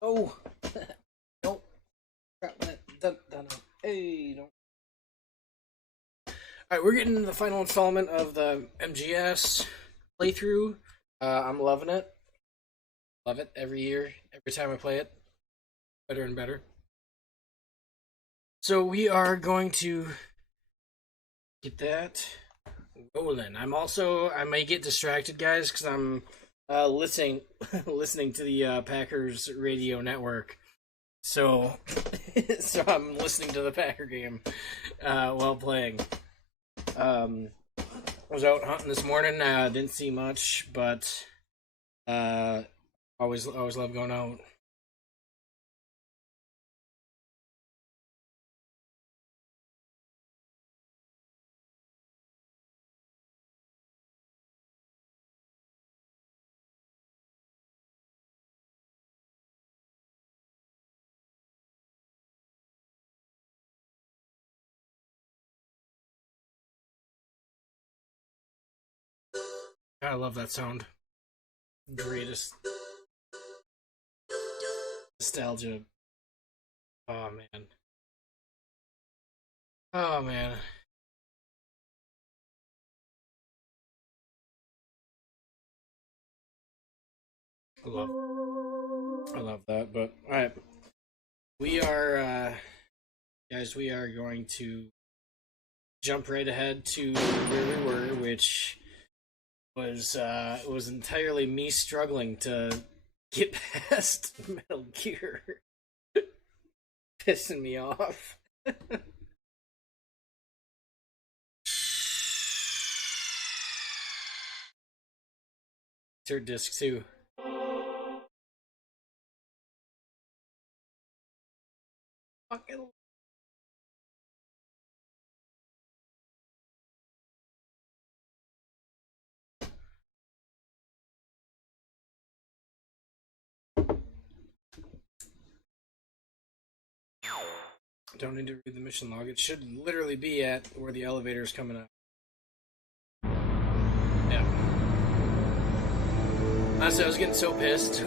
Oh, don't crap that. Hey, don't. All right, we're getting the final installment of the MGS playthrough. I'm loving it. Love it every year, every time I play it, better and better. So we are going to get that rolling. I may get distracted, guys, because I'm listening listening to the Packers radio network. So so I'm listening to the Packer game while playing. I was out hunting this morning. Didn't see much, but always love going out. I love that sound. Greatest nostalgia. Oh man. Oh man. I love that. But all right, we are guys. We are going to jump right ahead to where we were, which was entirely me struggling to get past Metal Gear, pissing me off. Third disc too. Fucking. Don't need to read the mission log. It should literally be at where the elevator is coming up. Yeah. Honestly, I was getting so pissed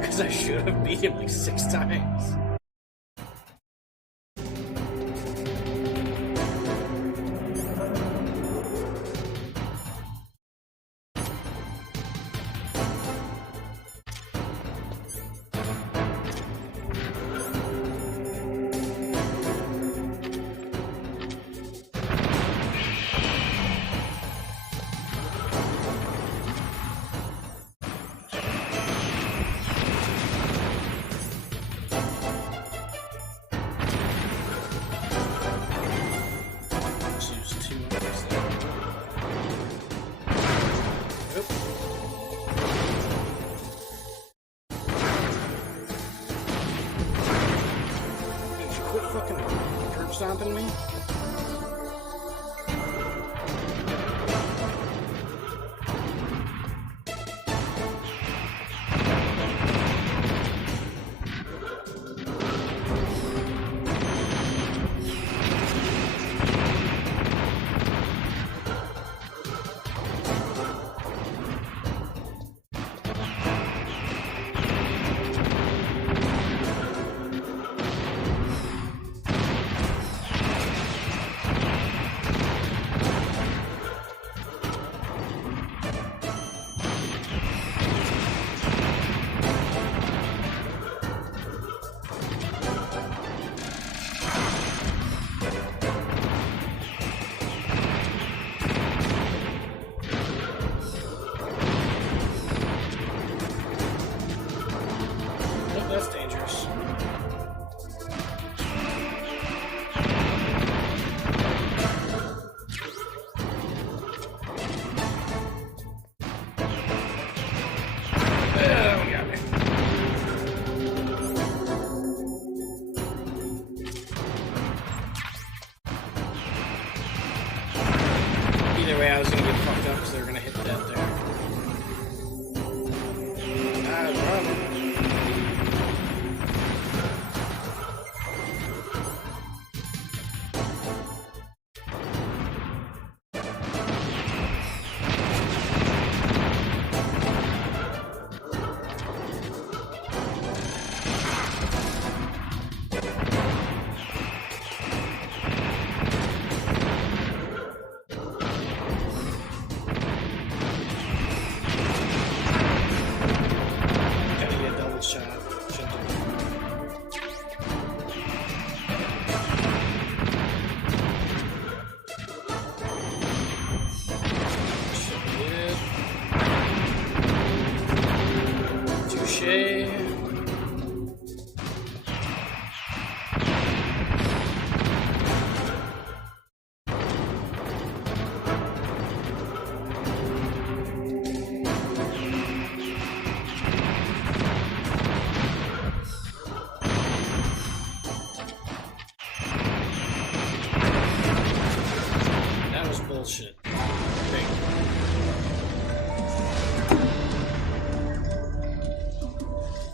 because I should have beat him like 6 times. Stomping me?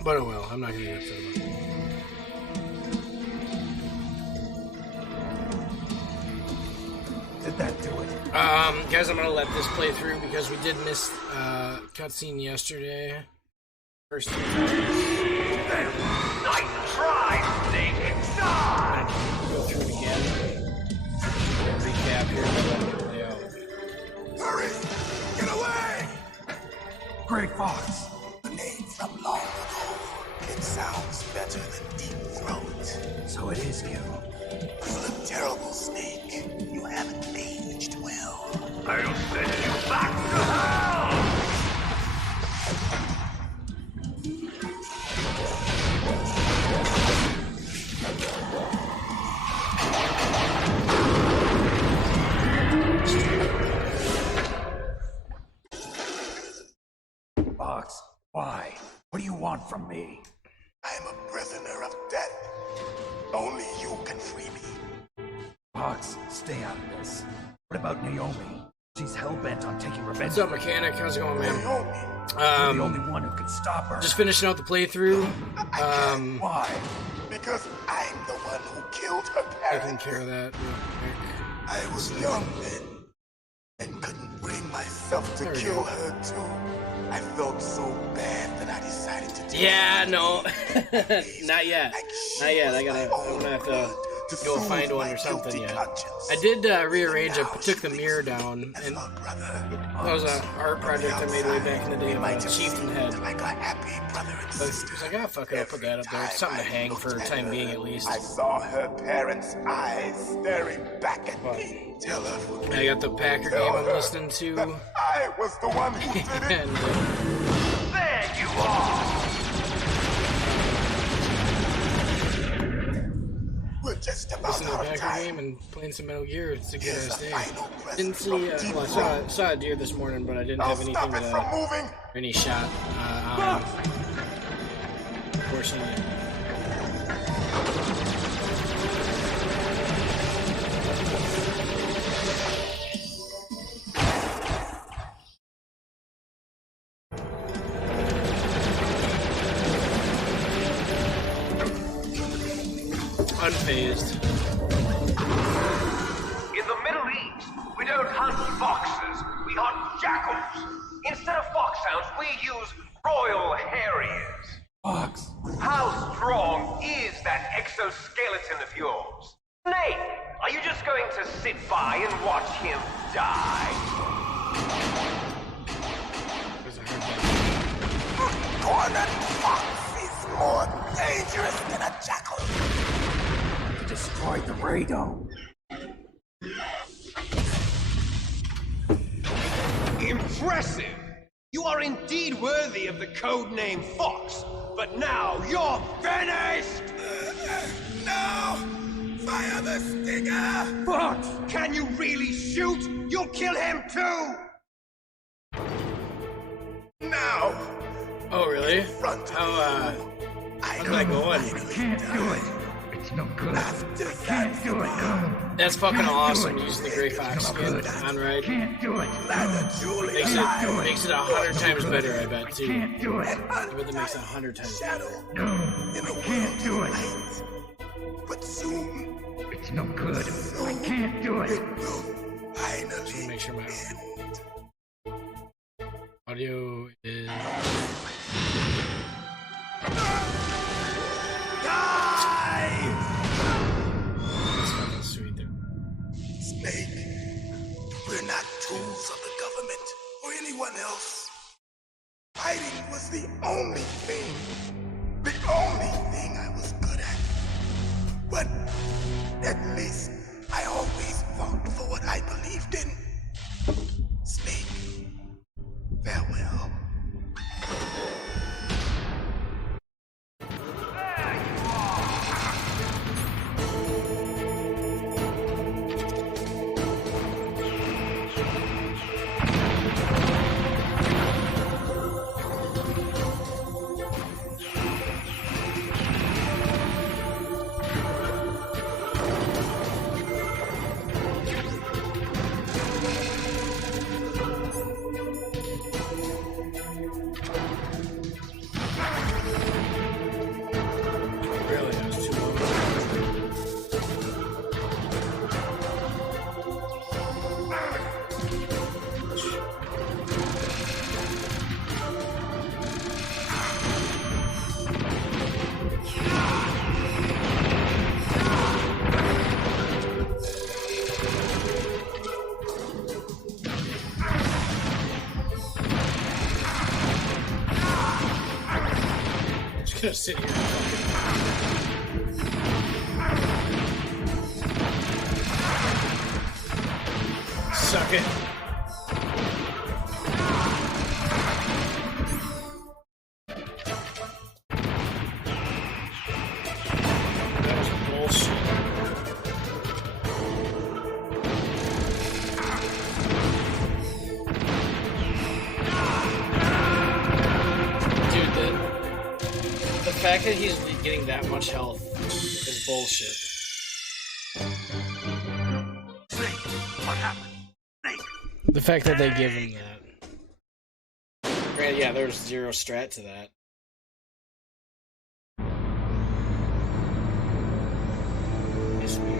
But oh well, I'm not gonna get upset about it. Did that do it? Guys, I'm gonna let this play through because we did miss cutscene yesterday. First two times. Nice try, Snake! I'm gonna go through it again. Recap here and let it play out. Hurry! Get away! Gray Fox. A name from long ago. It sounds better than Deep Throat. So it is you. You look terrible, Snake. You haven't aged well. I'll send you back to hell! Fox, why? What do you want from me? I am a prisoner of death. Only you can free me. Fox, stay out of this. What about Naomi? She's hell-bent on taking revenge. What's up, Mechanic? How's it going, man? Naomi, You're the only one who can stop her. Just finishing out the playthrough. Why? because I'm the one who killed her Taking parents. care of that real quick. I was young then and couldn't bring myself to There we kill go. her too. I felt so bad that I decided to do Yeah, it. no. Not yet. Like she Not yet. was I'm my gonna own have to blood go soothe find one my or something guilty yet. conscience. I did rearrange. I Now took she the thinks mirror of me down, as and her brother. that was an art project I made way back in the day We might about have Chieftain seemed Head. like a happy brother and But sister. it's like, oh, fuck it, I'll put that up there. It's something to hang for the time being, at least. I saw her parents' eyes staring back at What? me. Tell her for I got the Packer game I'm listening to. that I was the one who did it. And There you are! We're just about listening to the out of Packer game time. and playing some Metal Gear. It's a good Here's ass a day. final present Didn't see, from well, I saw a deer this morning, but I didn't I'll have anything stop it from to, moving. any shot on. Fortunately. Unfazed. In the Middle East, we don't hunt foxes, we hunt jackals. Instead of foxhounds, we use royal harriers. Fox. How strong is that exoskeleton of yours? Snake, are you just going to sit by and watch him die? Because I heard that. Cornered fox is more dangerous than a jackal. Destroyed the radome. Impressive! You are indeed worthy of the code name Fox, but now you're finished! No! Fire the stinger! Fox! Can you really shoot? You'll kill him too! Now! Oh, really? Front of How, you. I how's that going? Can't do it. It's no good. Can't do it. That's fucking awesome using the Gray Fox skin on right. Can't do it. Makes it 100 times better, I bet, too. Can't do it. I bet that makes it 100 times better. In a Can't do it. light. But soon It's no good. I can't do it. will finally Make sure my end. audio is. That's fucking sweet there. Snake, we're not tools of the government or anyone else. Fighting was the only thing I was good at. But at least I always fought for what I believed in. Snake, farewell. just gonna sit here and fucking suck it. That was bullshit. Dude, the fact that he's getting that much health is bullshit. Snake, what happened? Snake. The fact that they give him that. Granted, yeah, there's zero strat to that. Yes, we-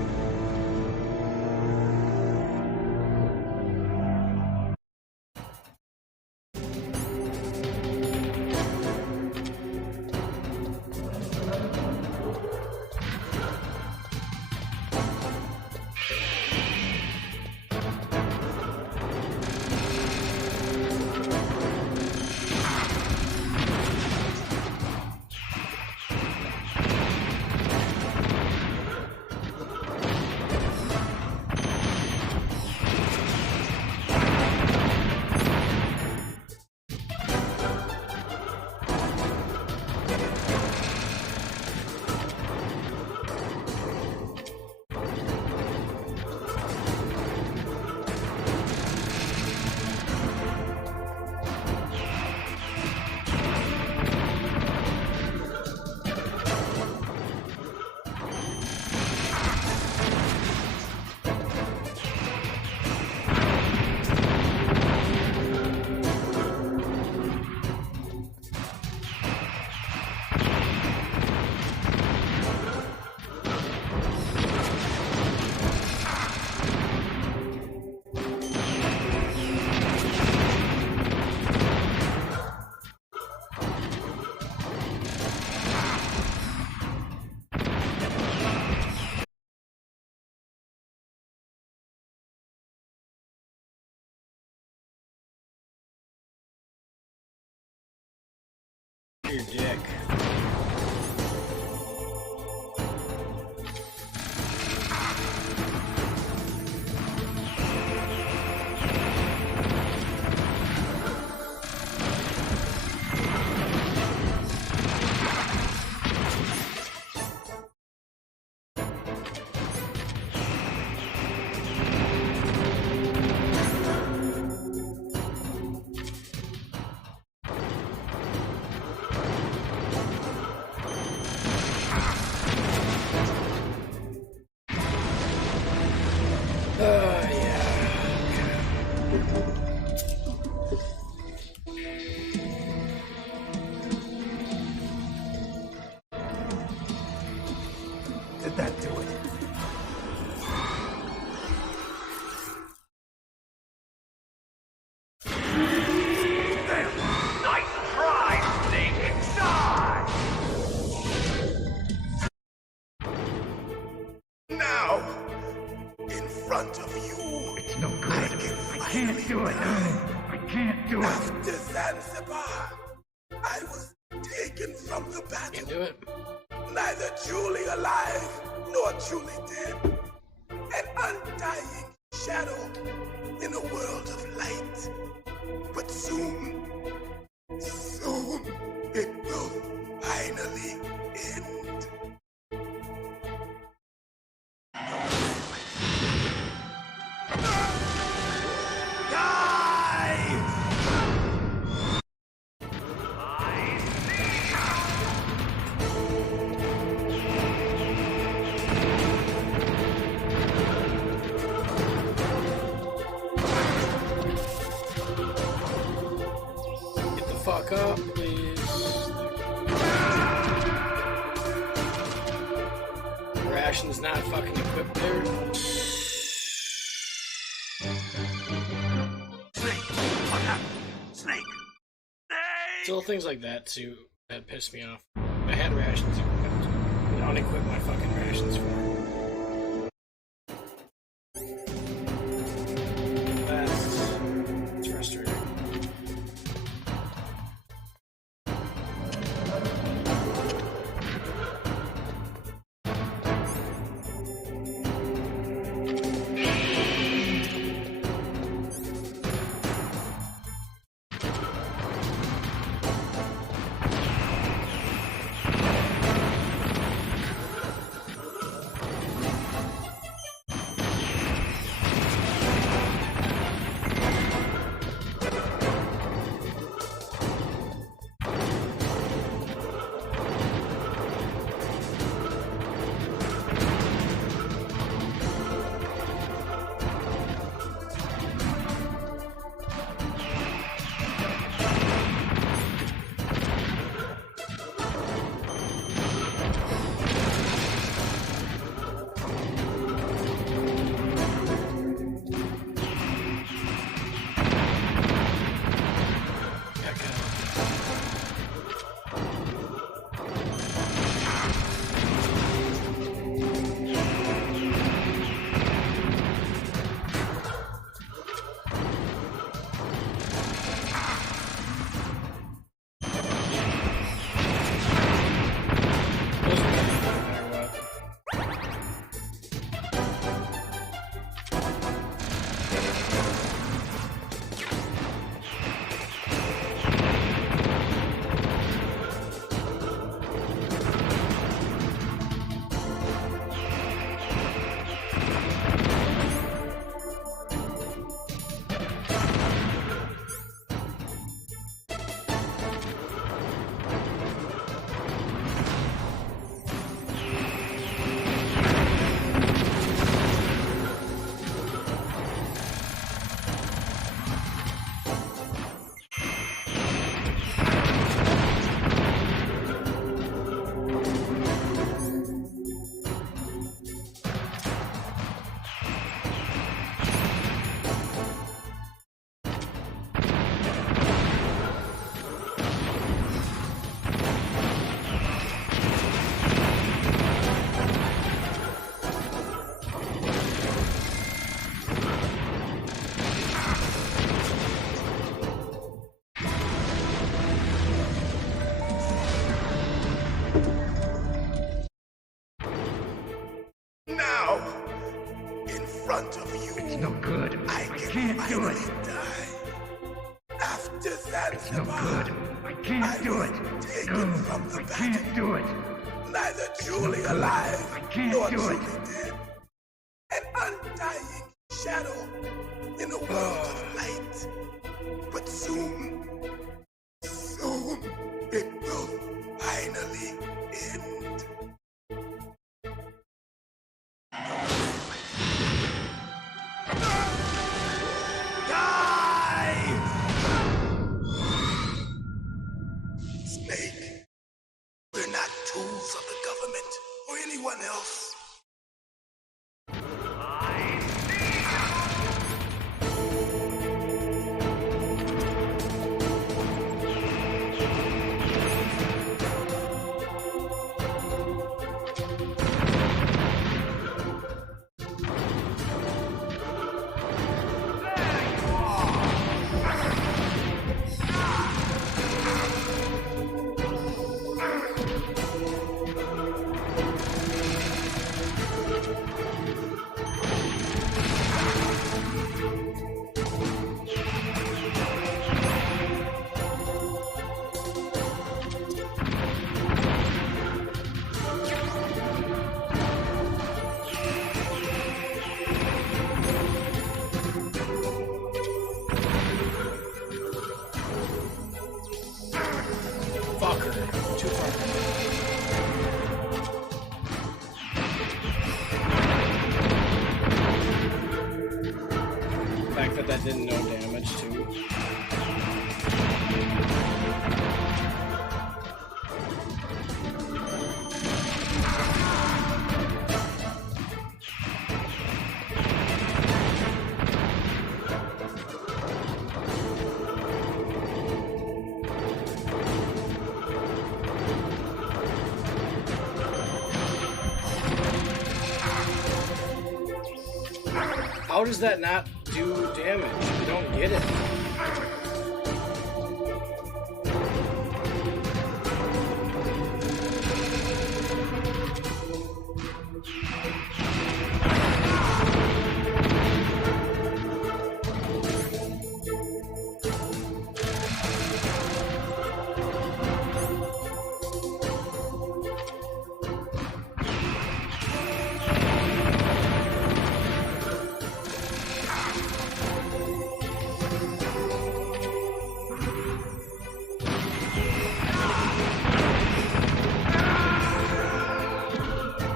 Your dick. Did that do it? Nice try, Snake! Die! Now, in front of you, It's no good. I can't do it. I can't do it. after Zanzibar, I was taken from the battle. Can't do it. Neither truly alive nor truly dead. An undying shadow in a world of light. But soon, it will finally end. Get the fuck up, please. Ration's not fucking equipped there. Snake, what happened? Snake. It's little things like that too that piss me off. I had rations equipped. I don't equip my fucking rations for it. That's frustrating. front of you. It's no good. I can't do it. Die. After Zanzibar, It's no good. I can't do it. Taken from the I can't do it. neither truly alive I can't nor do truly it. dead. An undying shadow in a world of light. But soon, it will finally end. Snake, we're not tools of the government or anyone else. Fucker. Too far. The fact that that did no damage too. How does that not do damage? I don't get it.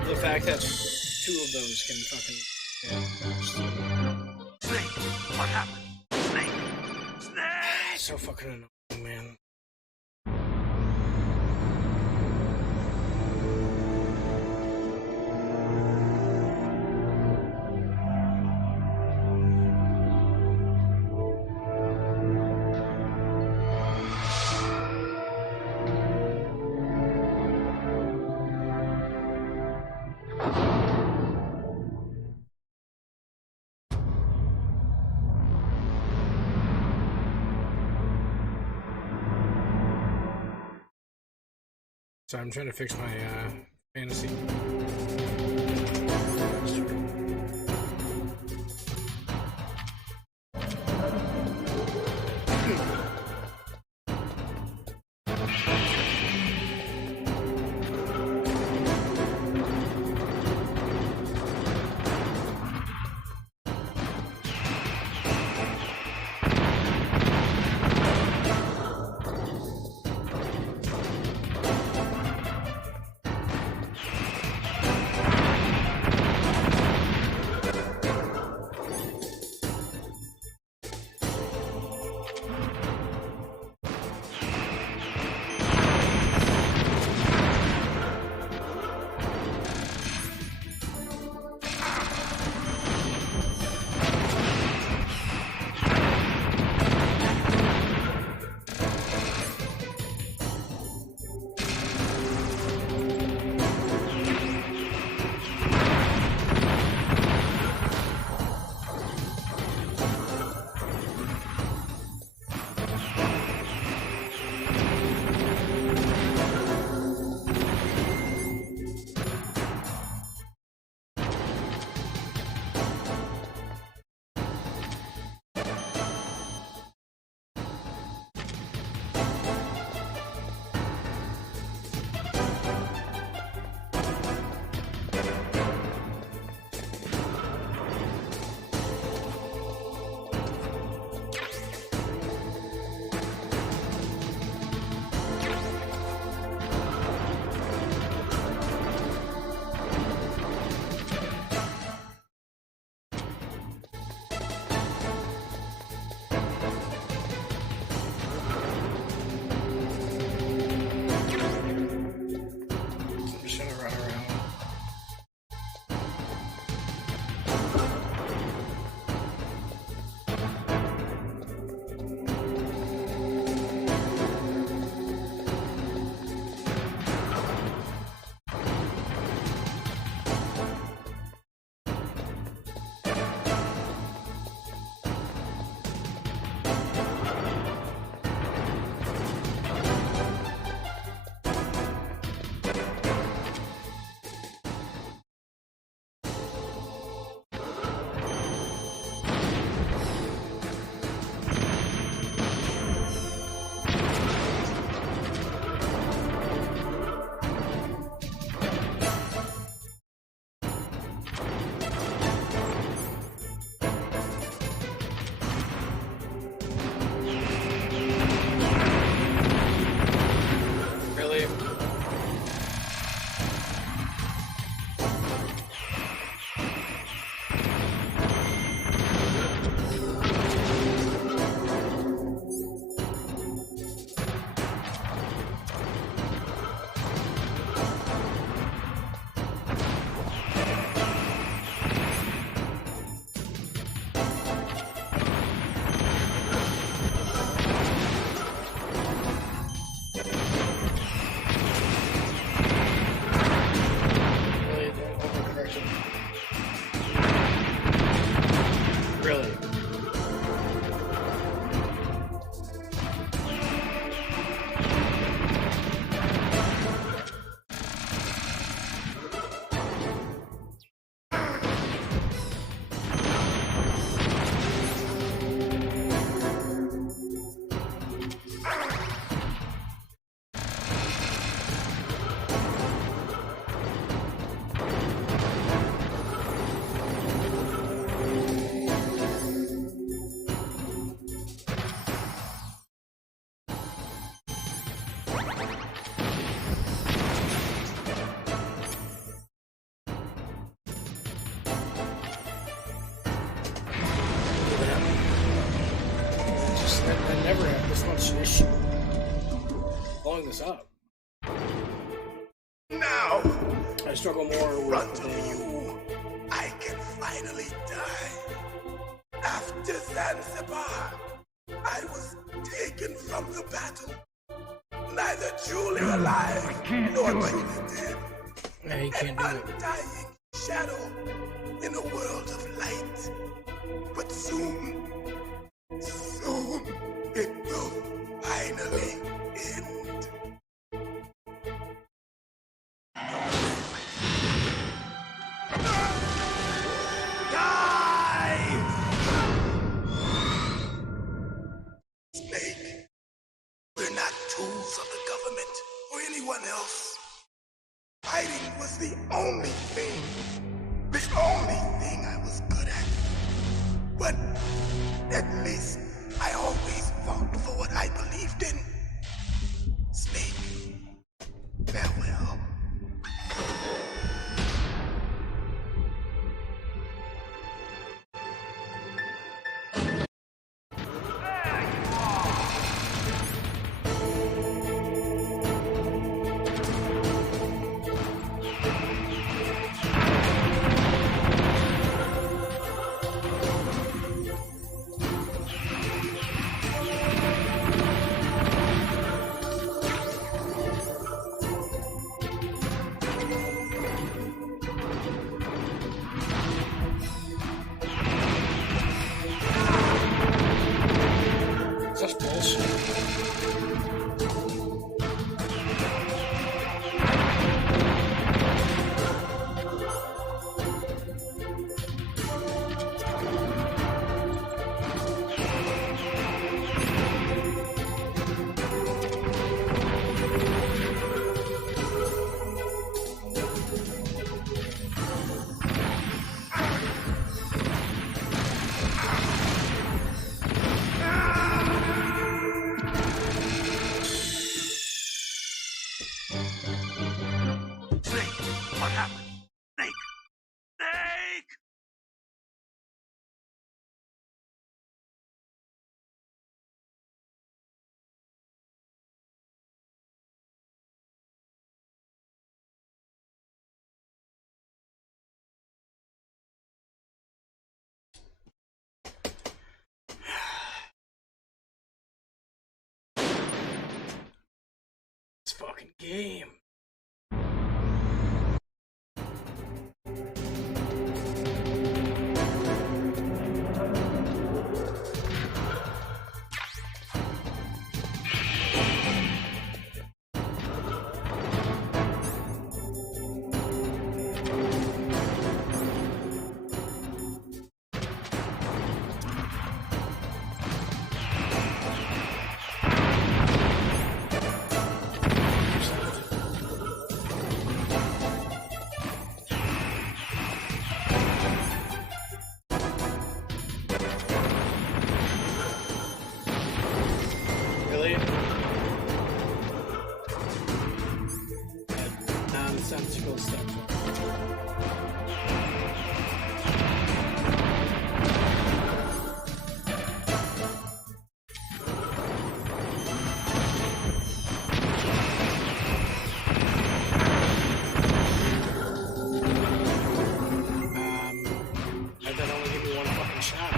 The fact that two of those can fucking... Yeah. Snake, what happened? Snake! Snake! So fucking annoying, man. So I'm trying to fix my fantasy. Blowing this up. Now, I struggle more in with front of you, I can finally die. After Zanzibar, I was taken from the battle. Neither truly alive nor truly dead. Yeah, you can't An do it. undying shadow in a world of light. But soon, it will finally end. Snake, we're not tools of the government or anyone else. Fighting was the only thing I was good at. But at least I always fought for what I believed in. Snake, farewell. Such bullshit. Snake, what happened? Snake! Snake! This fucking game. Really? That nonsensical stuff. Let that only give me one fucking shot.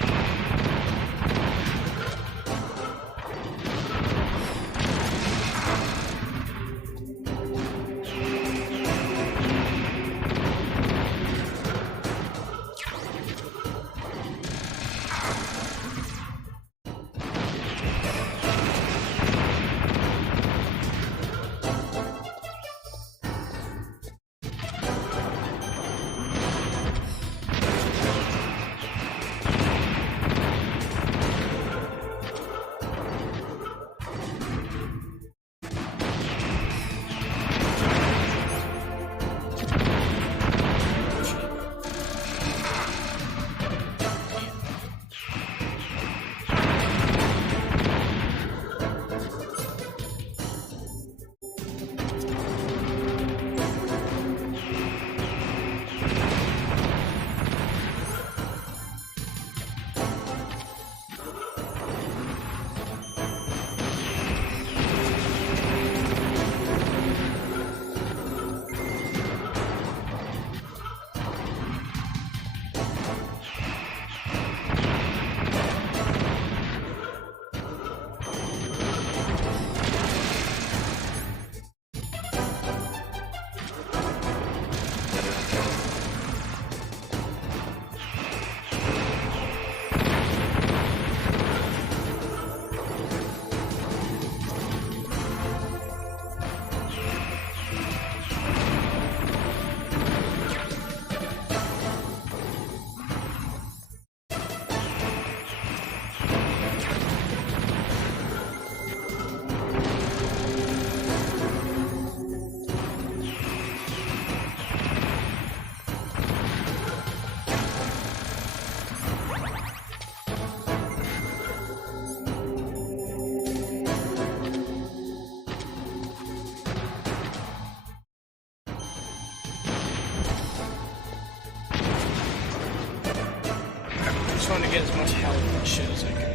just wanted to get as much health and shit as I could.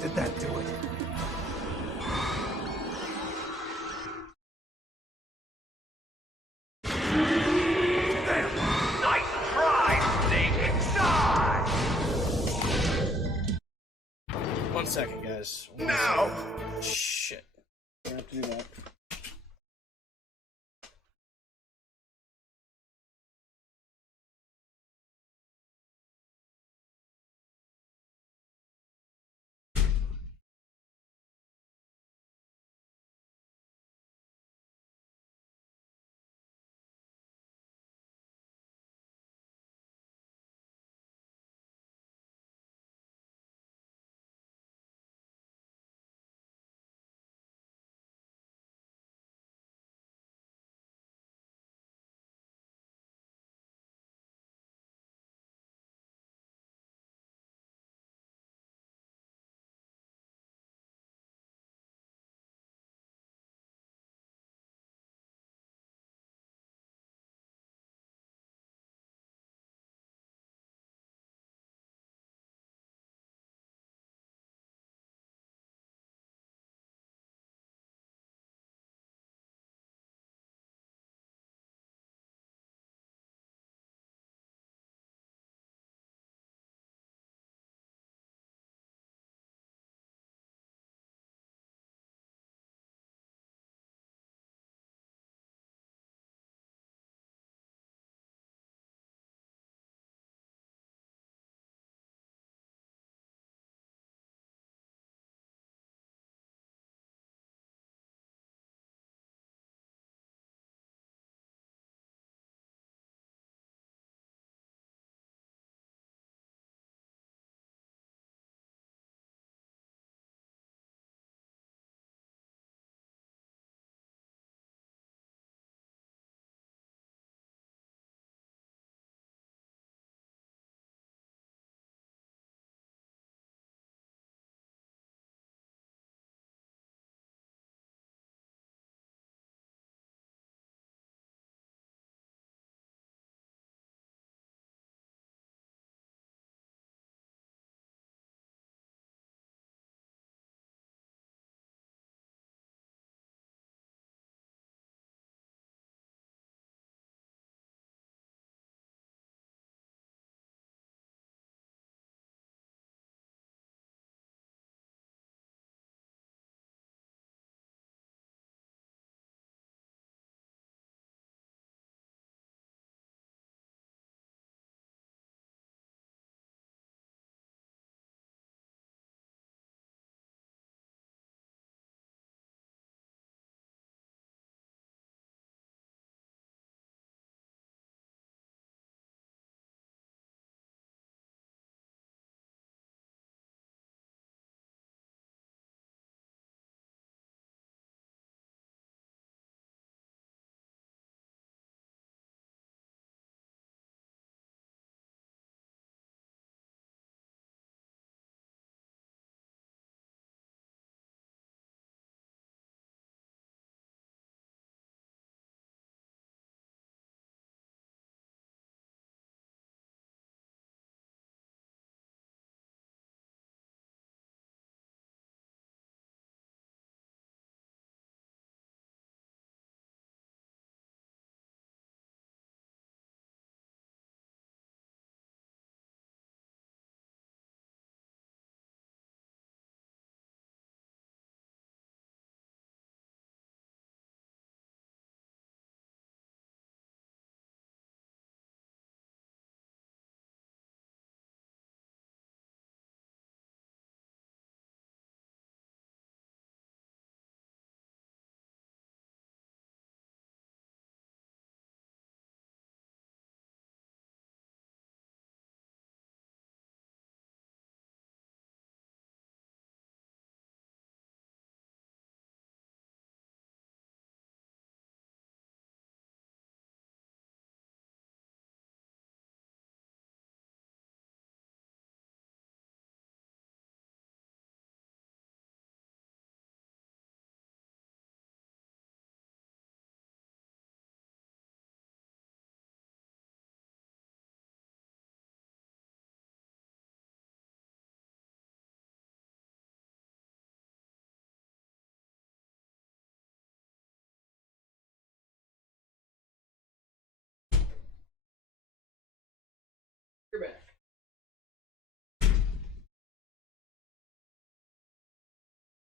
Did that do it? Damn. Nice try, Snake. Die! 1 second, guys. Now! Shit. I have to do that.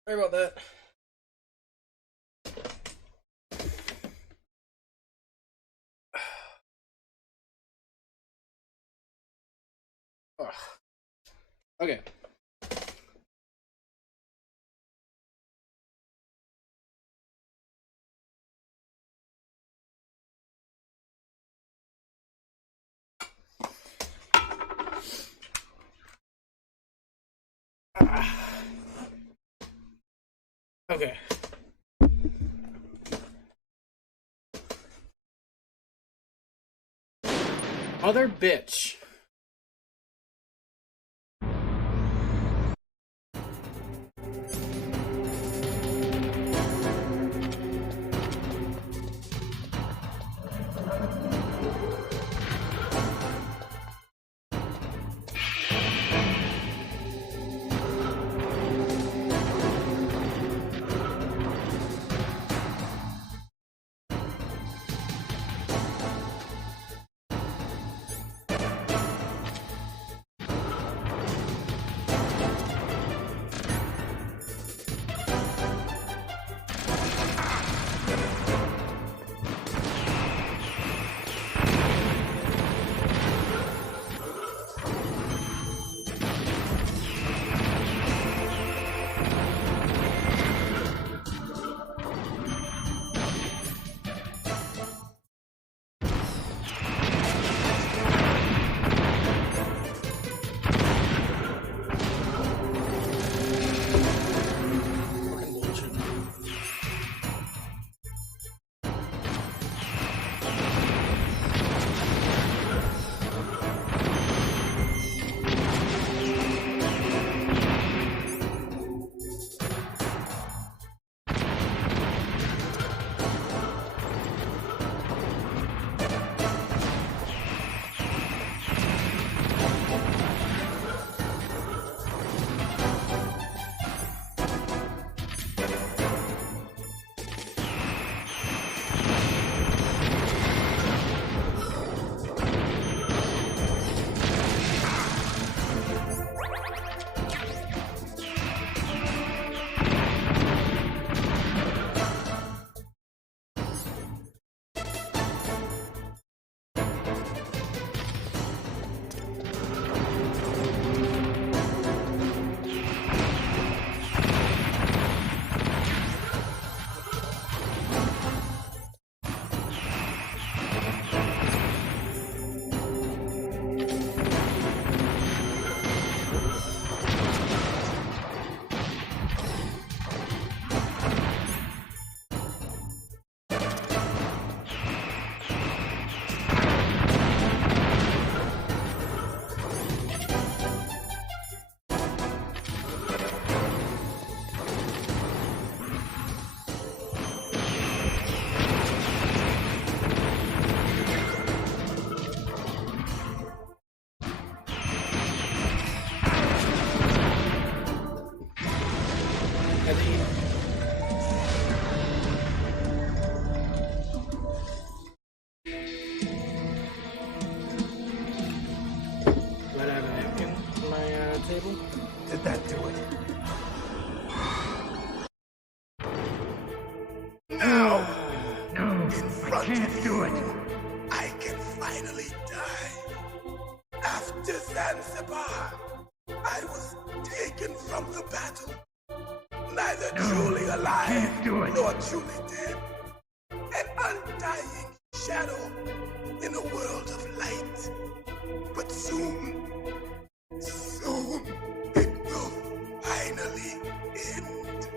Sorry about that. Ugh. Okay. Okay. Mother bitch. Fucking bullshit. Might I have a napkin on my table? Did that do it? Now, No, in I front can't of do you, it. I can finally die. After Zanzibar, I was taken from the battle. Neither truly alive can't do it. nor truly dead. An undying shadow in a world of light. But soon, it will finally end.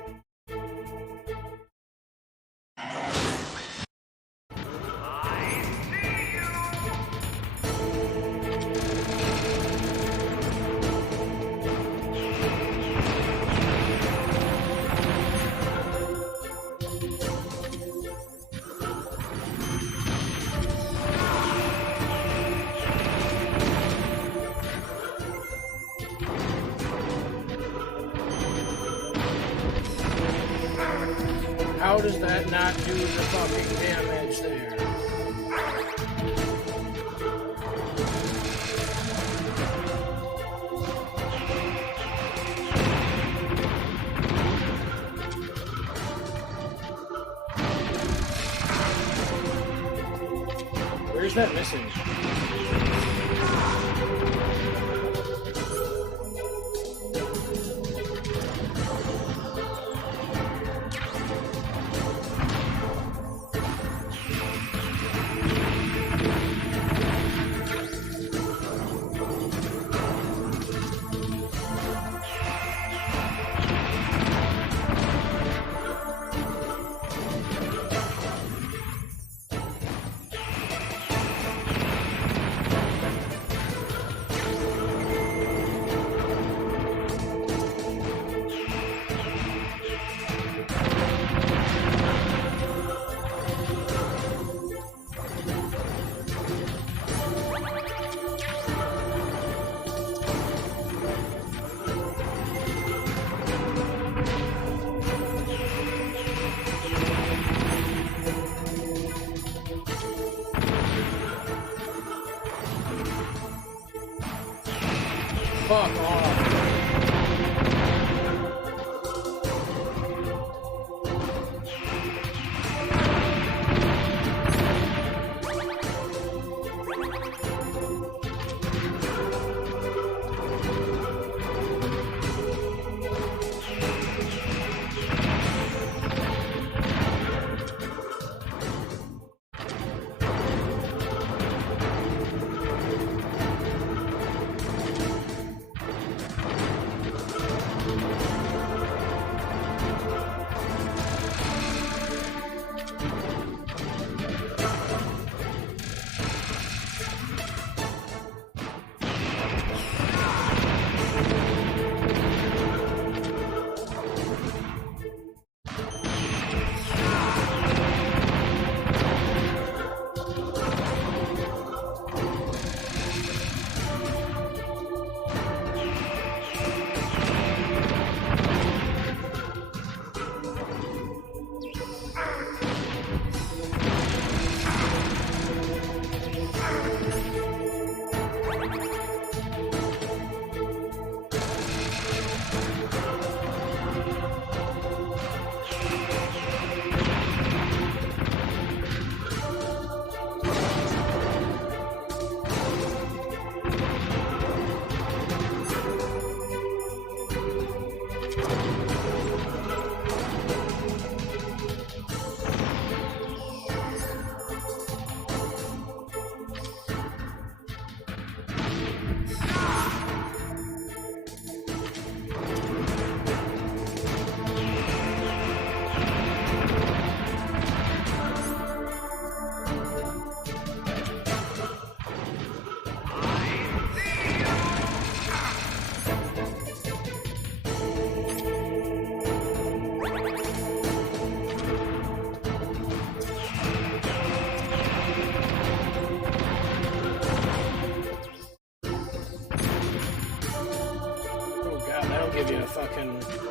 How does that not do the fucking damage there? that missing? Fuck off. Give you a fucking...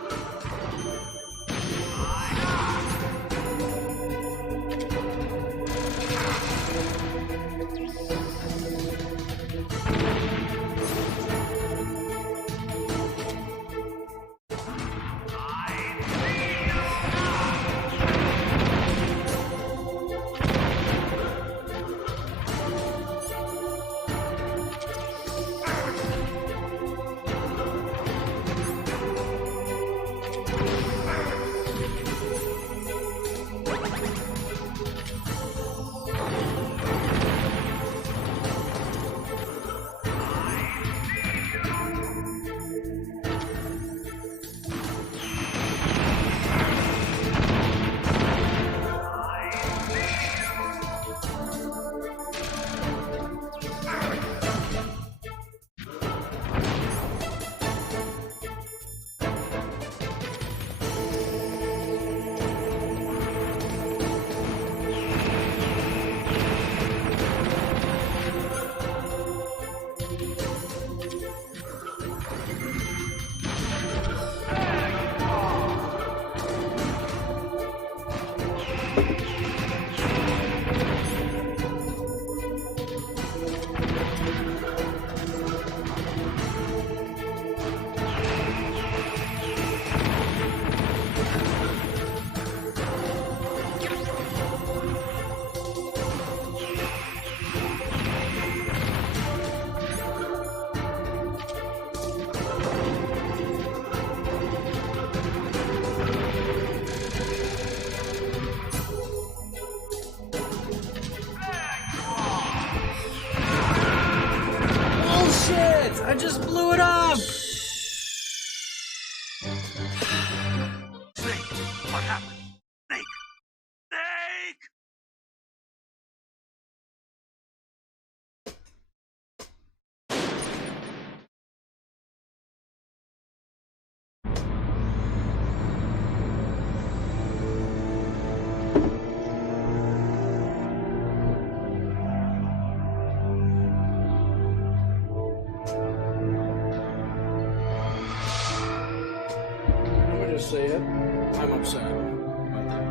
just blew it up! Snake, what happened? Snake! Snake! I'm gonna just say it. I'm upset about that.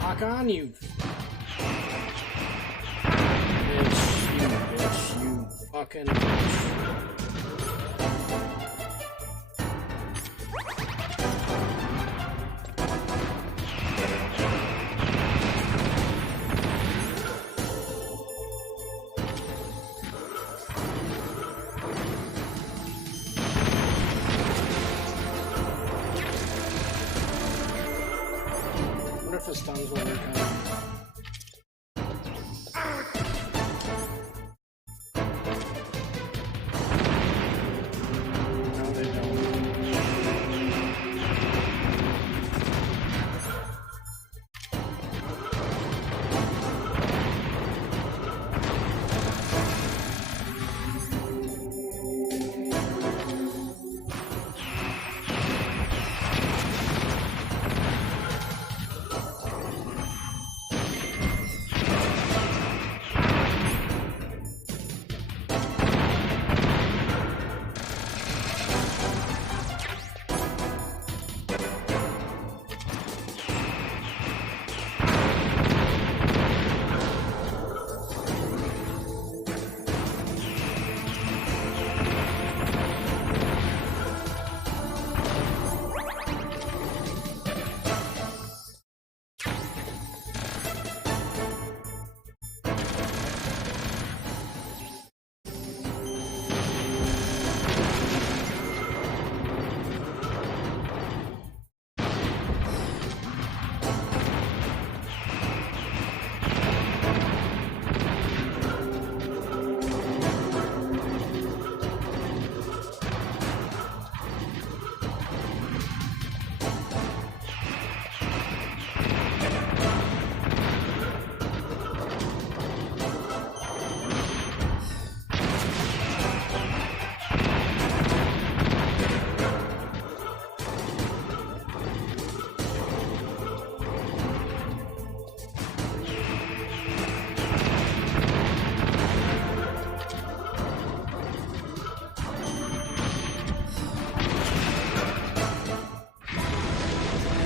Lock on, you bitch, you fucking bitch. I wonder if the stuns will work out. No, they don't.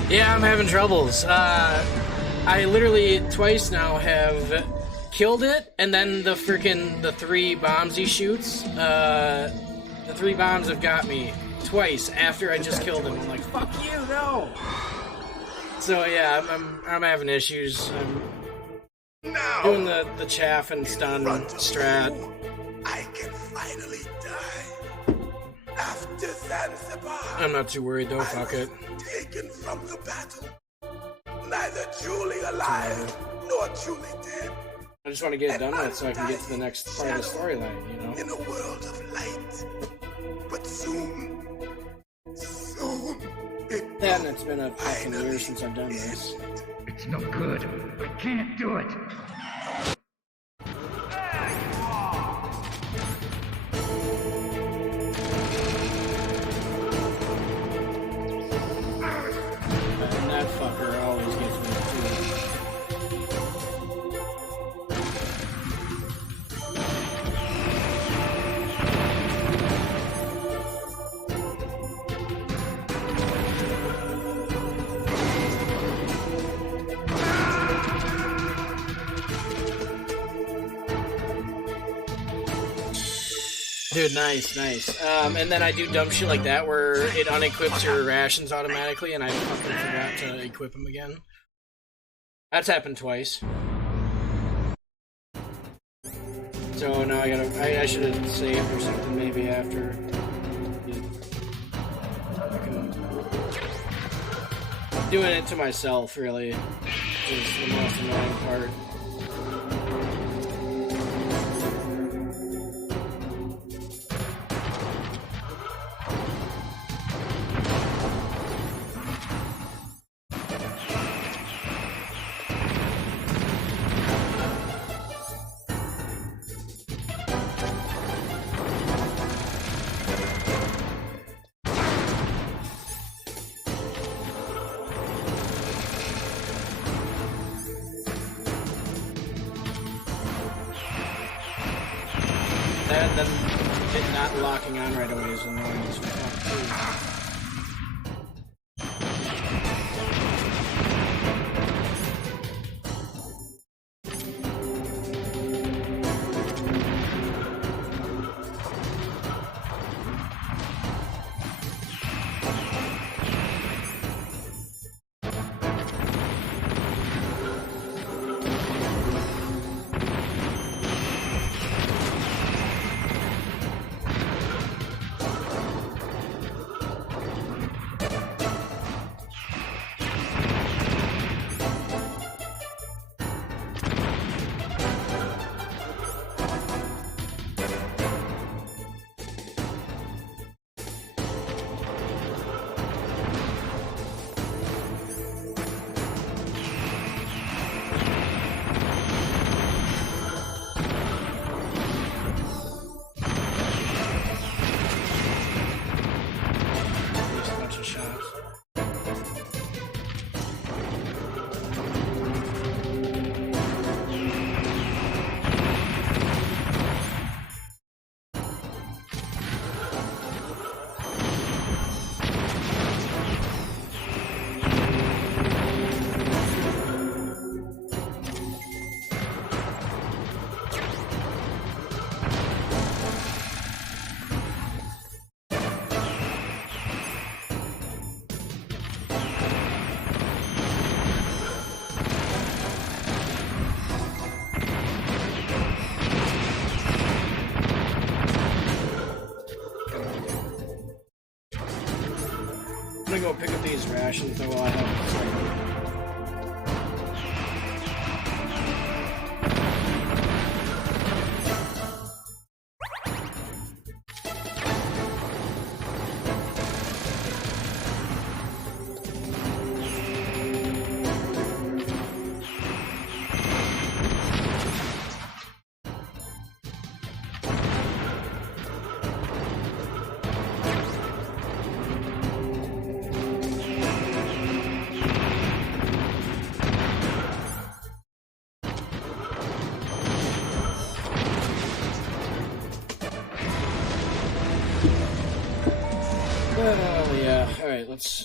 Yeah, I'm having troubles. I literally twice now have killed it, and then the 3 bombs he shoots, the 3 bombs have got me twice after I just killed him. I'm like, fuck you, no! So yeah, I'm having issues. I'm doing the chaff and stun strat. I can finally die. After Zanzibar, I'm not too worried though. I Fuck was it. taken from the battle. Neither truly alive nor truly dead. I just want to get it done with so I can get to the next part of the storyline. You know. In a world of light. But soon, it Yeah, and it's been a fucking year since I've done this. It's no good. I can't do it. And that fucker always gets me too. Dude, nice. And then I do dumb shit like that where it unequips your rations automatically, and I fucking forgot to equip them again. That's happened twice. So now I should have saved or something maybe after. Doing it to myself really is the most annoying part. And then it not locking on right away is annoying as fuck too. I'm gonna go pick up these rations though while I have Oh yeah, alright, let's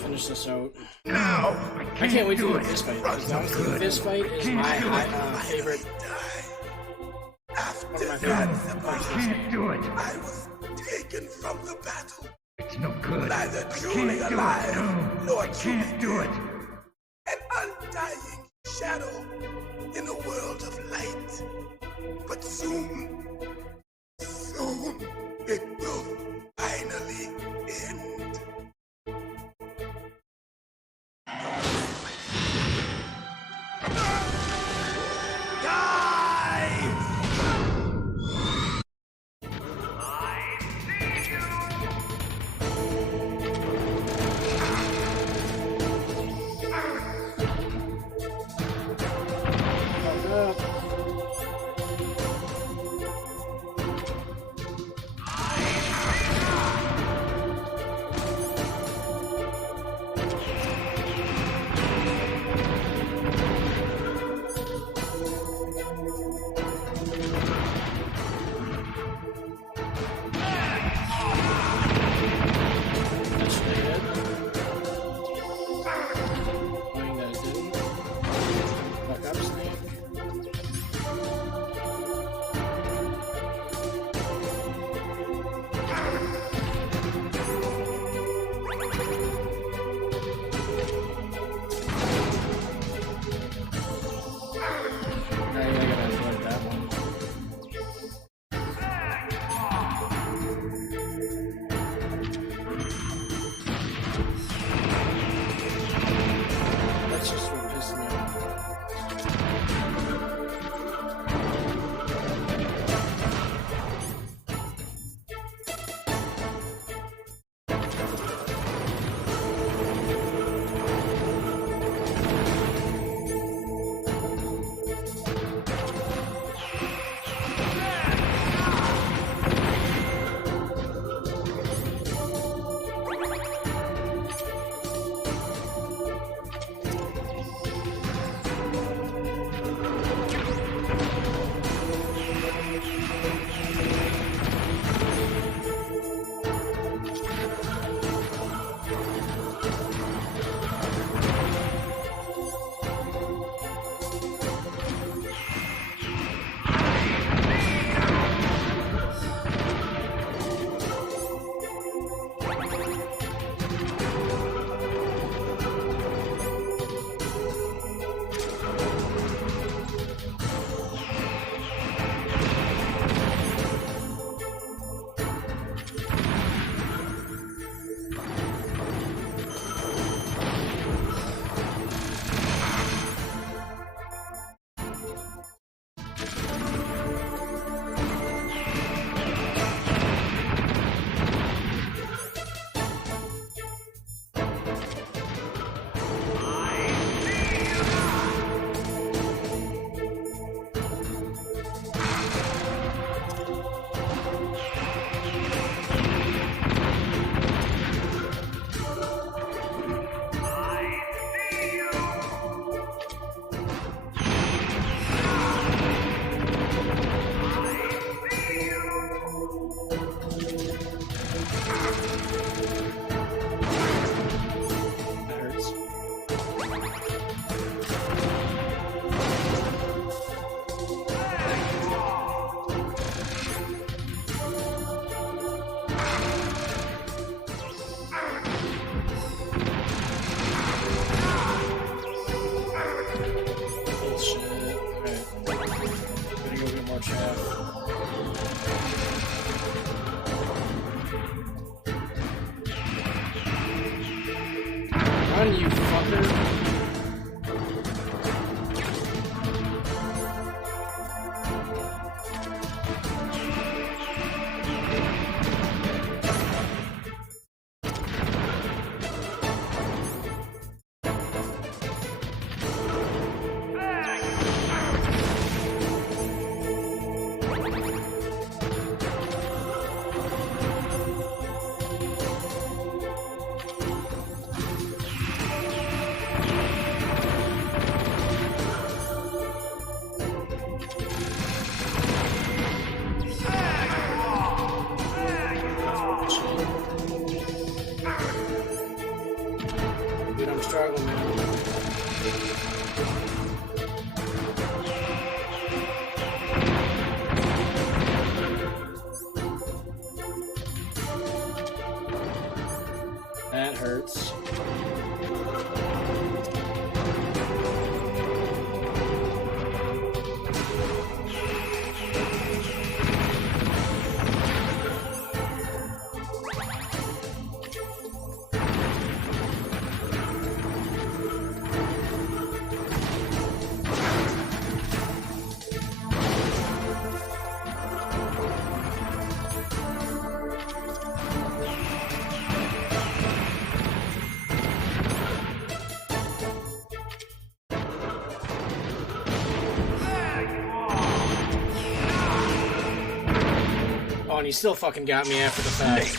finish this out. No, I can't wait to do a fist fight, because honestly, the fist fight is my favorite. One of my favorite parts of this game. do it. I was taken from the battle. It's no good. Neither truly alive nor truly do it. An undying shadow in a world of light. But soon, it will finally Run, you fucker. Dude, I'm struggling, man. That hurts. Oh, and he still fucking got me after the fact.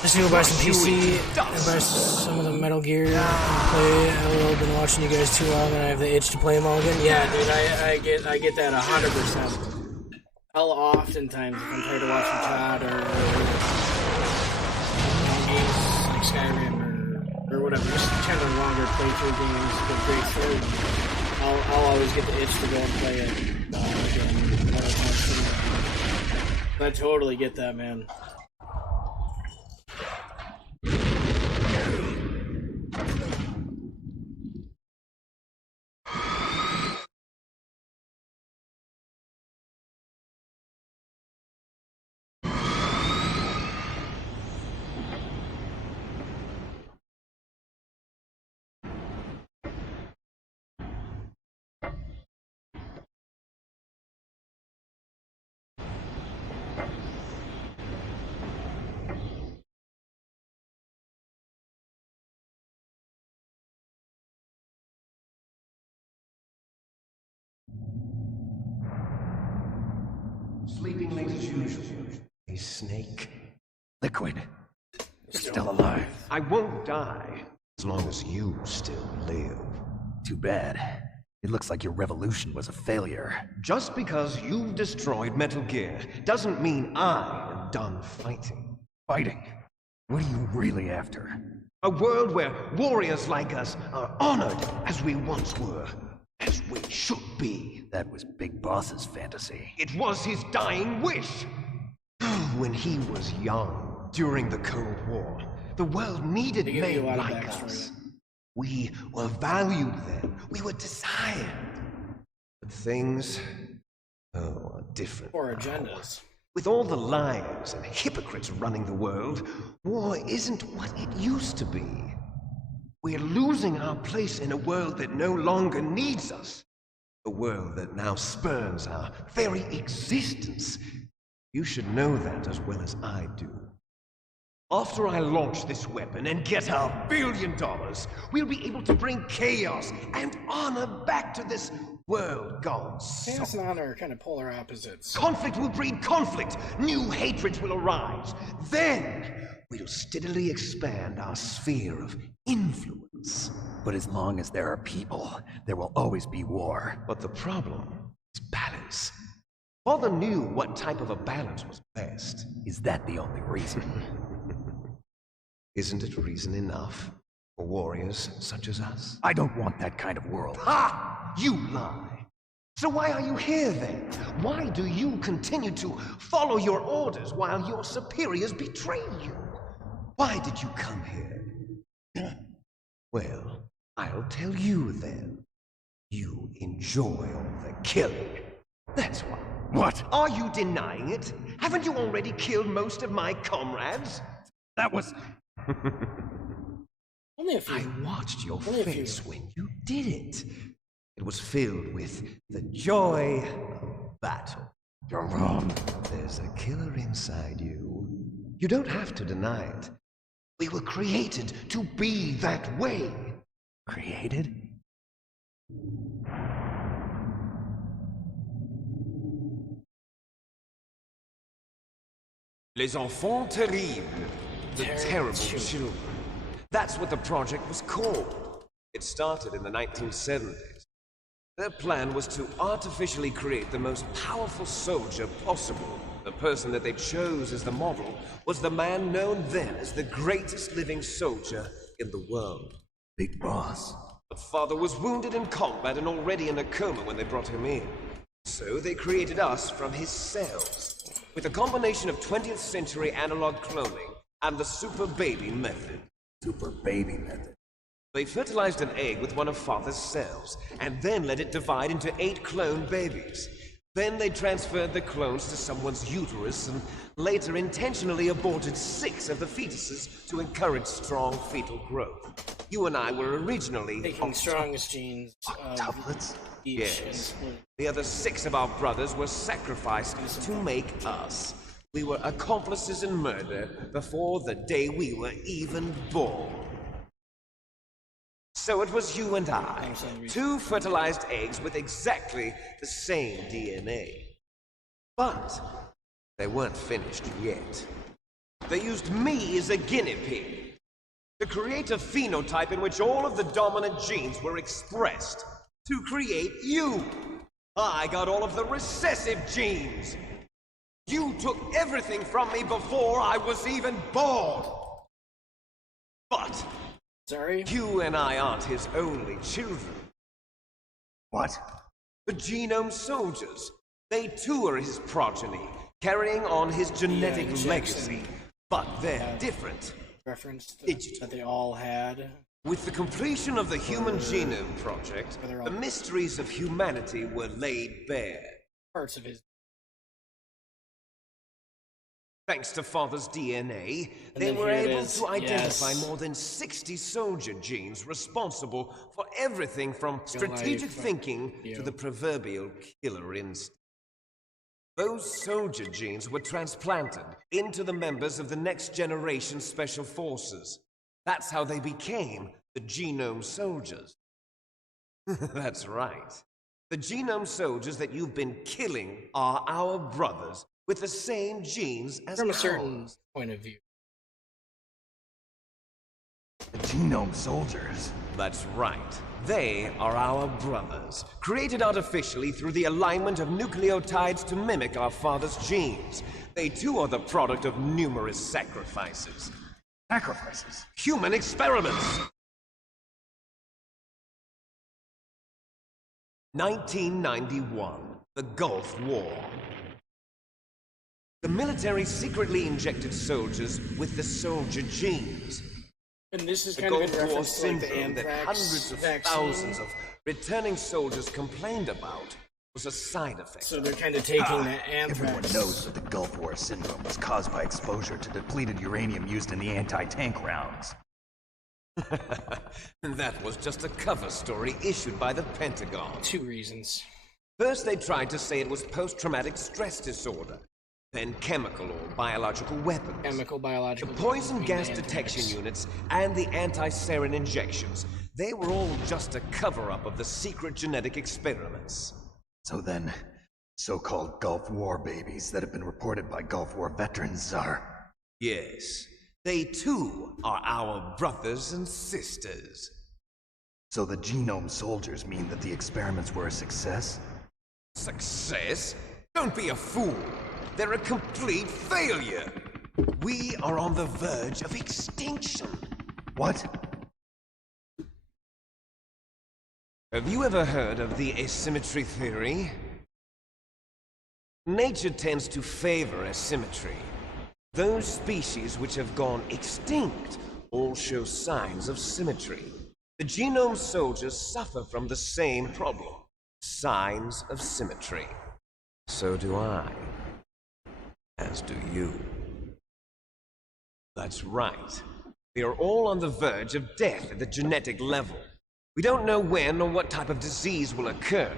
Just need to go buy some PC and buy some of the Metal Gear and play. I've been watching you guys too long and I have the itch to play them all again. Yeah, dude, I get that 100%. I'll oftentimes, if I'm tired of watching Todd or games like Skyrim or whatever, just kind of longer playthrough games with great story, I'll always get the itch to go and play it again. I totally get that, man. Sleeping late as usual. A snake. Liquid. You're still alive. I won't die as long as you still live. Too bad. It looks like your revolution was a failure. Just because you've destroyed Metal Gear doesn't mean I am done fighting. Fighting? What are you really after? A world where warriors like us are honored as we once were. As we should be. That was Big Boss's fantasy. It was his dying wish. When he was young, during the Cold War, the world needed men like us. We were valued then. We were desired. But things, are different. Or agendas. With all the liars and hypocrites running the world, war isn't what it used to be. We're losing our place in a world that no longer needs us. A world that now spurns our very existence. You should know that as well as I do. After I launch this weapon and get $1 billion, we'll be able to bring chaos and honor back to this world gone Chaos and honor are kind of polar opposites. Conflict will breed conflict. New hatreds will arise. Then we'll steadily expand our sphere of influence. But as long as there are people, there will always be war. But the problem is balance. Father knew what type of a balance was best. Is that the only reason? Isn't it reason enough for warriors such as us? I don't want that kind of world. Ha! You lie! So why are you here then? Why do you continue to follow your orders while your superiors betray you? Why did you come here? Well, I'll tell you then. You enjoy all the killing. That's why. What? Are you denying it? Haven't you already killed most of my comrades? That was... Well, Only a few. I watched your Only a few. face when you did it. It was filled with the joy of battle. You're wrong. There's a killer inside you. You don't have to deny it. We were created to be that way. Created? Les enfants terribles. The terrible children. That's what the project was called. It started in the 1970s. Their plan was to artificially create the most powerful soldier possible. The person that they chose as the model was the man known then as the greatest living soldier in the world. Big boss. But father was wounded in combat and already in a coma when they brought him in. So they created us from his cells, with a combination of 20th century analog cloning and the super baby method. Super baby method. They fertilized an egg with one of father's cells, and then let it divide into 8 clone babies. Then they transferred the clones to someone's uterus and later intentionally aborted 6 of the fetuses to encourage strong fetal growth. You and I were originally Taking strongest genes of Octuplets? each and Yes. split. The other 6 of our brothers were sacrificed to make us. We were accomplices in murder before the day we were even born. So it was you and I, 2 fertilized eggs with exactly the same DNA. But they weren't finished yet. They used me as a guinea pig to create a phenotype in which all of the dominant genes were expressed to create you. I got all of the recessive genes. You took everything from me before I was even born. But Sorry? you and I aren't his only children. What? The genome soldiers. They too are his progeny, carrying on his genetic Jackson. legacy. But they're different. Reference Digital. that they all had. With the completion of the Human Genome Project, They're all- the mysteries of humanity were laid bare. Parts of his. Thanks to Father's DNA, And they then were here it able is. to identify Yes. more than 60 soldier genes responsible for everything from strategic life, thinking you. to the proverbial killer instinct. Those soldier genes were transplanted into the members of the next generation special forces. That's how they became the genome soldiers. That's right. The genome soldiers that you've been killing are our brothers with the same genes as From a ours. certain point of view. The genome soldiers. That's right. They are our brothers, created artificially through the alignment of nucleotides to mimic our father's genes. They too are the product of numerous sacrifices. Sacrifices. Human experiments! 1991, the Gulf War. The military secretly injected soldiers with the soldier genes. And this is The kind of in Gulf War reference to like the syndrome that anthrax hundreds of vaccine. thousands of returning soldiers complained about was a side effect. So they're kind of taking the Everyone anthrax. knows that the Gulf War syndrome was caused by exposure to depleted uranium used in the anti-tank rounds. That was just a cover story issued by the Pentagon. 2 reasons. First, they tried to say it was post-traumatic stress disorder. Then chemical or biological weapons. Chemical, The biological. poison and gas anthrax. detection units and the anti-sarin injections. They were all just a cover-up of the secret genetic experiments. So then, so-called Gulf War babies that have been reported by Gulf War veterans are... Yes, they too are our brothers and sisters. So the genome soldiers mean that the experiments were a success? Success? Don't be a fool. They're a complete failure. We are on the verge of extinction. What? Have you ever heard of the asymmetry theory? Nature tends to favor asymmetry. Those species which have gone extinct all show signs of symmetry. The genome soldiers suffer from the same problem. Signs of symmetry. So do I. As do you. That's right. We are all on the verge of death at the genetic level. We don't know when or what type of disease will occur.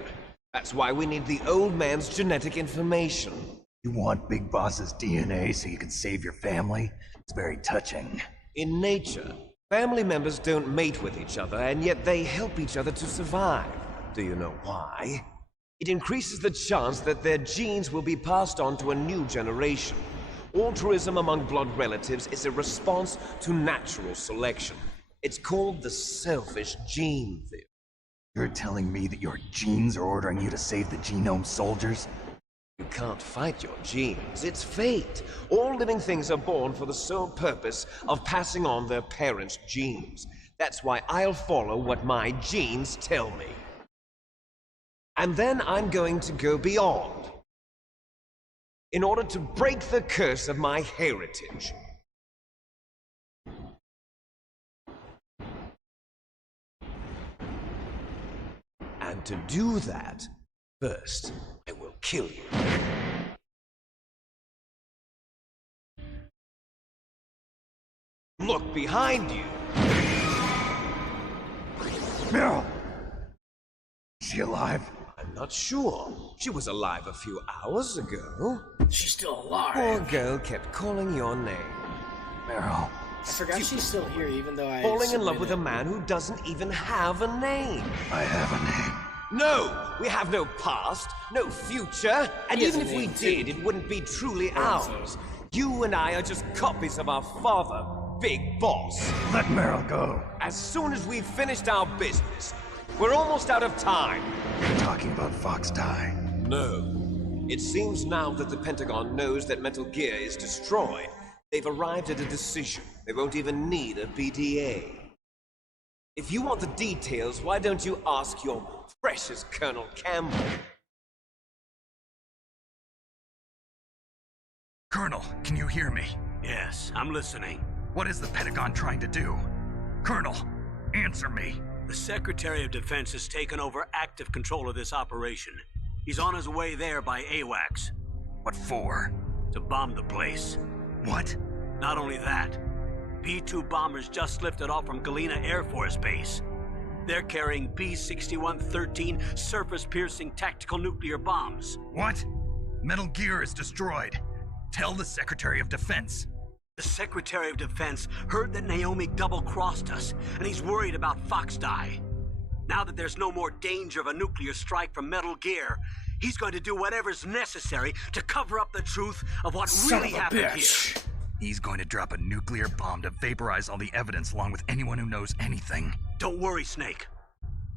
That's why we need the old man's genetic information. You want Big Boss's DNA so you can save your family? It's very touching. In nature, family members don't mate with each other, and yet they help each other to survive. Do you know why? It increases the chance that their genes will be passed on to a new generation. Altruism among blood relatives is a response to natural selection. It's called the selfish gene theory. You're telling me that your genes are ordering you to save the genome soldiers? You can't fight your genes. It's fate. All living things are born for the sole purpose of passing on their parents' genes. That's why I'll follow what my genes tell me. And then I'm going to go beyond, in order to break the curse of my heritage. And to do that, first, I will kill you. Look behind you! Meryl! Is she alive? I'm not sure. She was alive a few hours ago. She's still alive. Poor girl kept calling your name. Meryl. I forgot she's still here, even though I Falling in love with a submitted. man who doesn't even have a name. I have a name. No! We have no past, no future, and He has even a if we name, did, too. it wouldn't be truly ours. You and I are just copies of our father, Big Boss. Let Meryl go. As soon as we've finished our business, we're almost out of time. You're talking about Fox Die. No. It seems now that the Pentagon knows that Metal Gear is destroyed, they've arrived at a decision. They won't even need a BDA. If you want the details, why don't you ask your precious Colonel Campbell? Colonel, can you hear me? Yes, I'm listening. What is the Pentagon trying to do? Colonel, answer me. The Secretary of Defense has taken over active control of this operation. He's on his way there by AWACS. What for? To bomb the place. What? Not only that, B-2 bombers just lifted off from Galena Air Force Base. They're carrying B-6113 surface-piercing tactical nuclear bombs. What? Metal Gear is destroyed. Tell the Secretary of Defense. The Secretary of Defense heard that Naomi double-crossed us, and he's worried about Fox Die. Now that there's no more danger of a nuclear strike from Metal Gear, he's going to do whatever's necessary to cover up the truth of what really happened here. He's going to drop a nuclear bomb to vaporize all the evidence along with anyone who knows anything. Don't worry, Snake.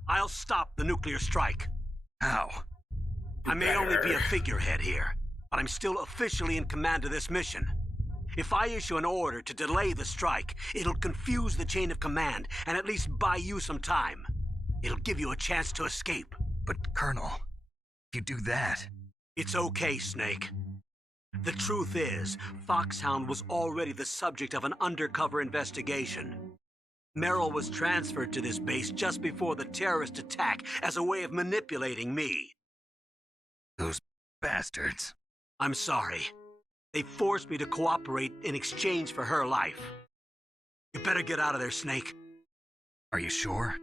I'll stop the nuclear strike. How? I may only be a figurehead here, but I'm still officially in command of this mission. If I issue an order to delay the strike, it'll confuse the chain of command and at least buy you some time. It'll give you a chance to escape. But, Colonel, if you do that... It's okay, Snake. The truth is, Foxhound was already the subject of an undercover investigation. Merrill was transferred to this base just before the terrorist attack as a way of manipulating me. Those bastards. I'm sorry. They forced me to cooperate in exchange for her life. You better get out of there, Snake. Are you sure?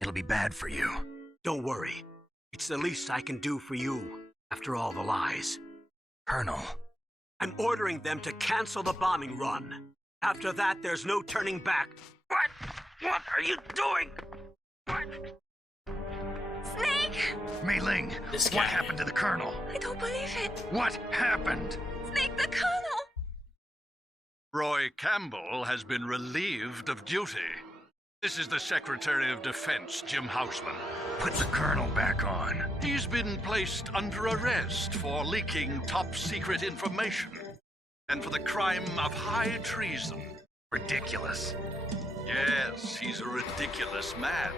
It'll be bad for you. Don't worry. It's the least I can do for you, after all the lies. Colonel. I'm ordering them to cancel the bombing run. After that, there's no turning back. What? What are you doing? What? Snake! Mei Ling, This what guy. happened to the Colonel? I don't believe it. What happened? Snake the Colonel! Roy Campbell has been relieved of duty. This is the Secretary of Defense, Jim Houseman. Put the Colonel back on. He's been placed under arrest for leaking top-secret information and for the crime of high treason. Ridiculous. Yes, he's a ridiculous man.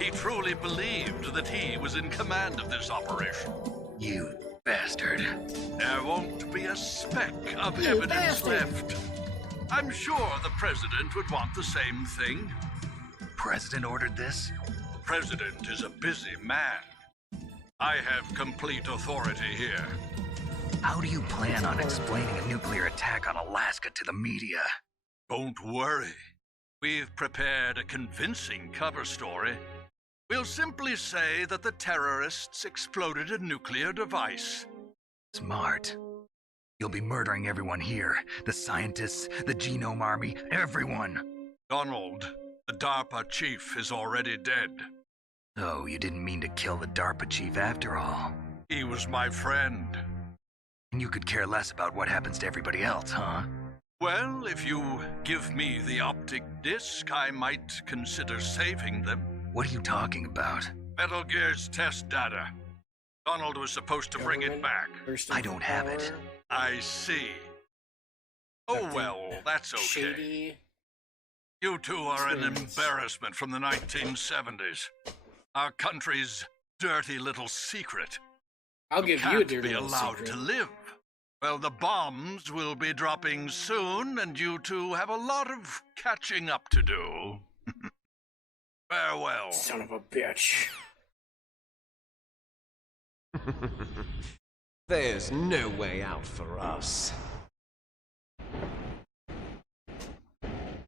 He truly believed that he was in command of this operation. You bastard. There won't be a speck of You evidence bastard. left. I'm sure the President would want the same thing. President ordered this? The President is a busy man. I have complete authority here. How do you plan on explaining a nuclear attack on Alaska to the media? Don't worry. We've prepared a convincing cover story. We'll simply say that the terrorists exploded a nuclear device. Smart. You'll be murdering everyone here. The scientists, the genome army, everyone. Donald, the DARPA chief is already dead. Oh, you didn't mean to kill the DARPA chief after all. He was my friend. And you could care less about what happens to everybody else, huh? Well, if you give me the optic disc, I might consider saving them. What are you talking about? Metal Gear's test data. Donald was supposed to bring it back. I don't have it. I see. Oh well, that's okay. Shady. You two are an embarrassment from the 1970s. Our country's dirty little secret. I'll give you a dirty be little allowed secret. to live. Well, the bombs will be dropping soon, and you two have a lot of catching up to do. Farewell. Son of a bitch. There's no way out for us.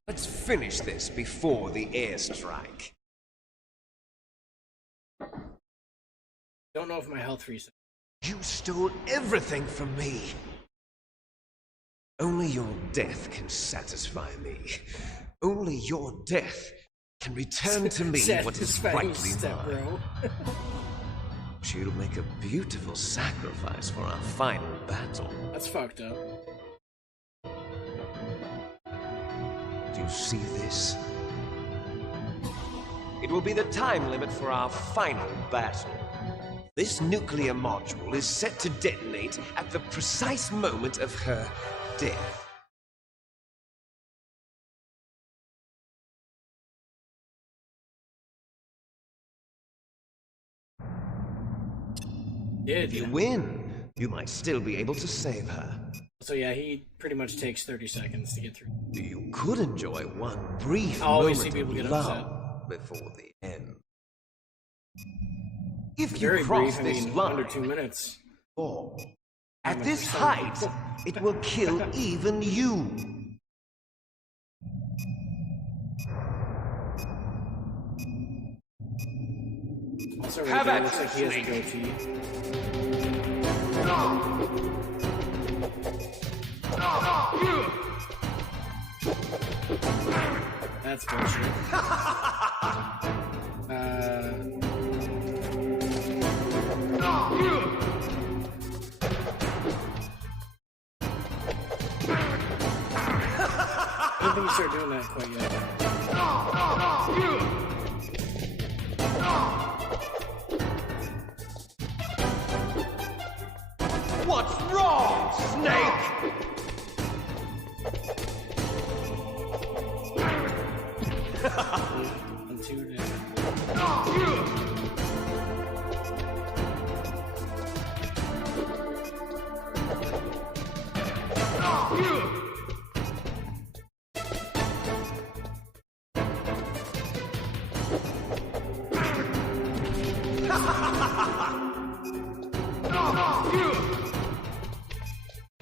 Let's finish this before the airstrike. Don't know if my health reset. You stole everything from me. Only your death can satisfy me. Only your death can return to me what is rightly mine. Bro. She'll make a beautiful sacrifice for our final battle. That's fucked up. Do you see this? It will be the time limit for our final battle. This nuclear module is set to detonate at the precise moment of her death. If you win, you might still be able to save her. So yeah, he pretty much takes 30 seconds to get through. You could enjoy one brief always moment see people of get love upset. before the end. If you Very cross brief, this I mean, line, under 2 minutes. at this height, it will kill even you. Also, right there, looks like he has a goatee. That's bullshit. I don't think you start doing that quite yet. What's wrong, Snake? I'm too dead.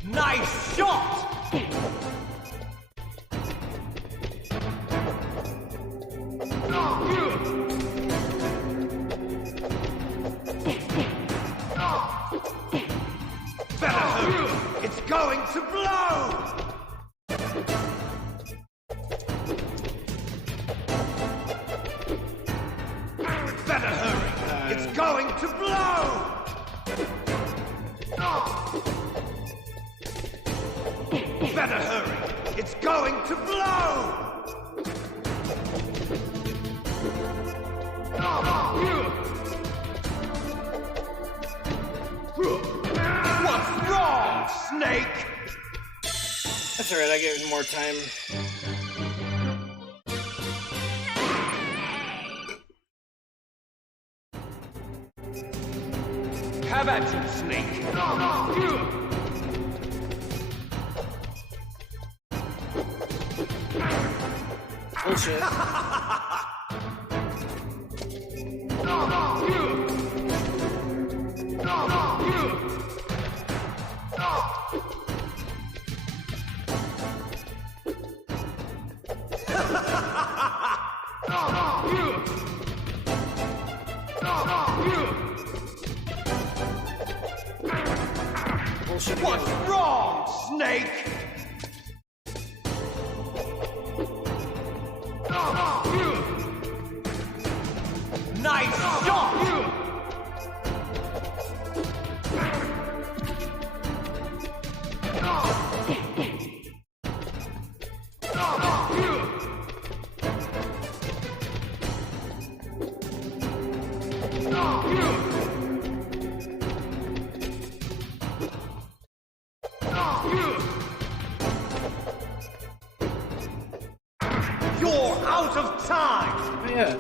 Nice shot! Better hurry! It's going to blow! Better hurry! It's going to blow! Better hurry! It's going to blow! What's wrong, Snake? That's alright, I give him more time. Have at you, Snake! Bullshit. Snake! Nice shot! You're out of time! Yeah.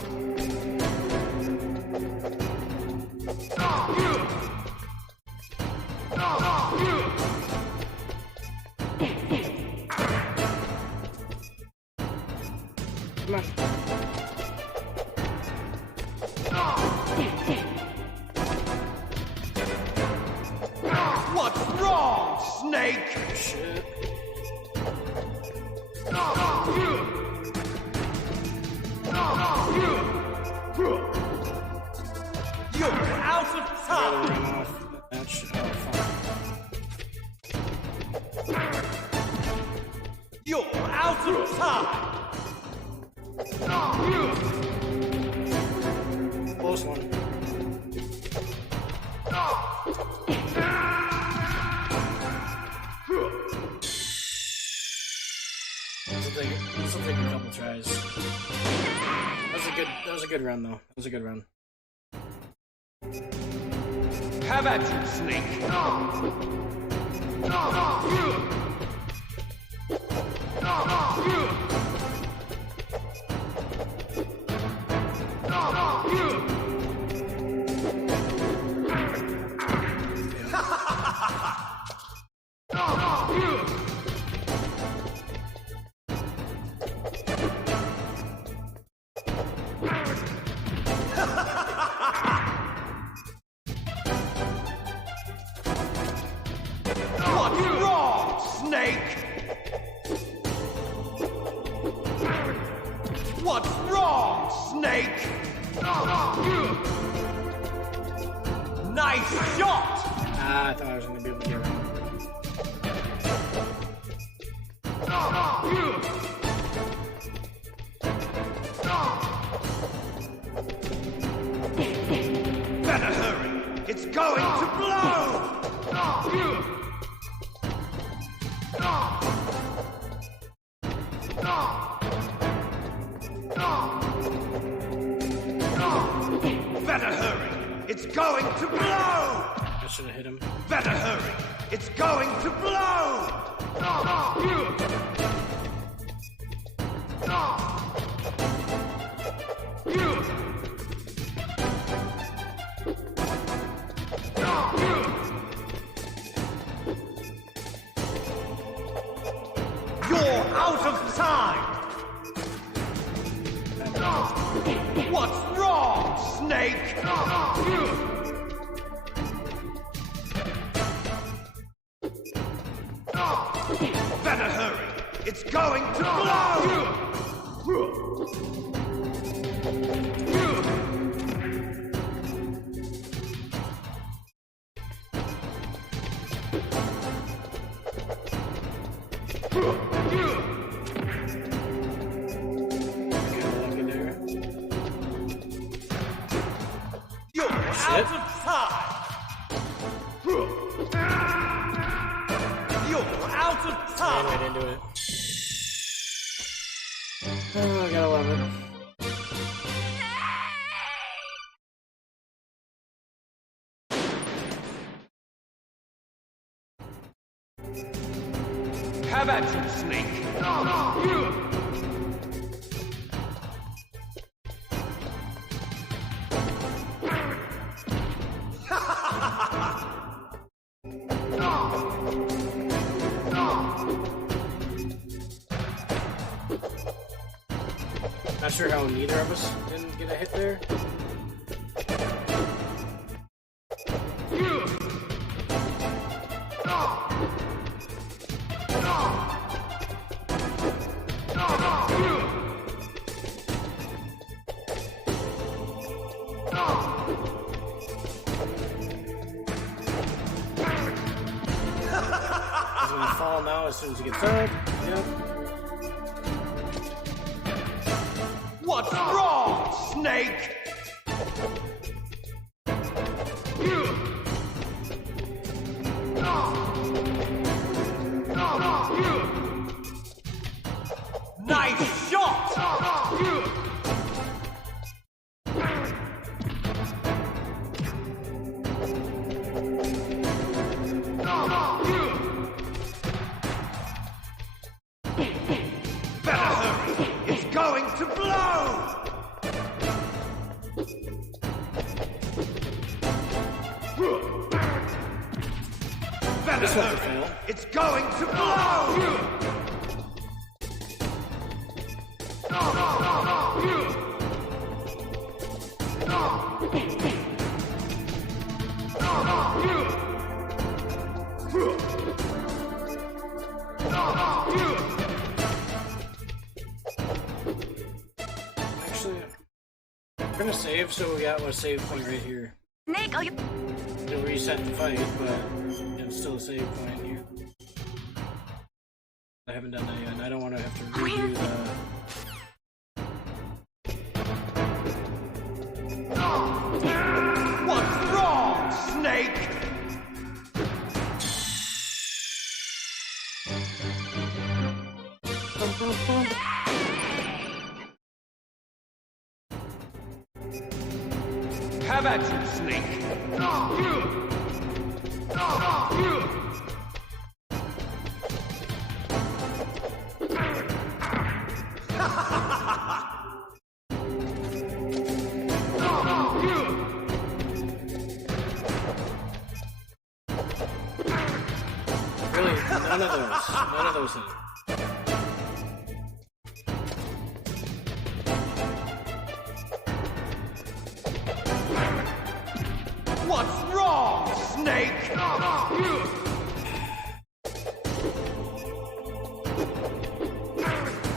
Come on. What's wrong, Snake? Shit. You're out of Gotta time! run off the match. Oh, You're out of time! fuck. Close one. This will take a couple tries. That was a good run though. That was a good run. Have at you, Snake! What's wrong, Snake? What's wrong, Snake? Nice shot! Ah, I thought I was gonna be able to get around. Better hurry! It's going to blow! Better hurry! It's going to blow! I should have hit him. Better hurry! It's going to blow! You're out of time! What's wrong, Snake? Better hurry! It's going to blow! You're out of time! You're out of time! Right into it. Oh, I gotta love it. Have at you, Snake! Not sure how neither of us didn't get a hit there. He's gonna fall now. as soon as he gets up. Yep. What's wrong, Snake? Nice shot! Better hurry! It's going to blow! Better hurry! It's going to blow! Actually, I'm gonna save, so we got a save point right here. Snake, are you? To reset the fight, but it's still a save point here. I haven't done that yet, and I don't want to have to redo the... What's wrong, Snake? Have at you, Snake. Really, none of those. None of those hit. What's wrong, Snake?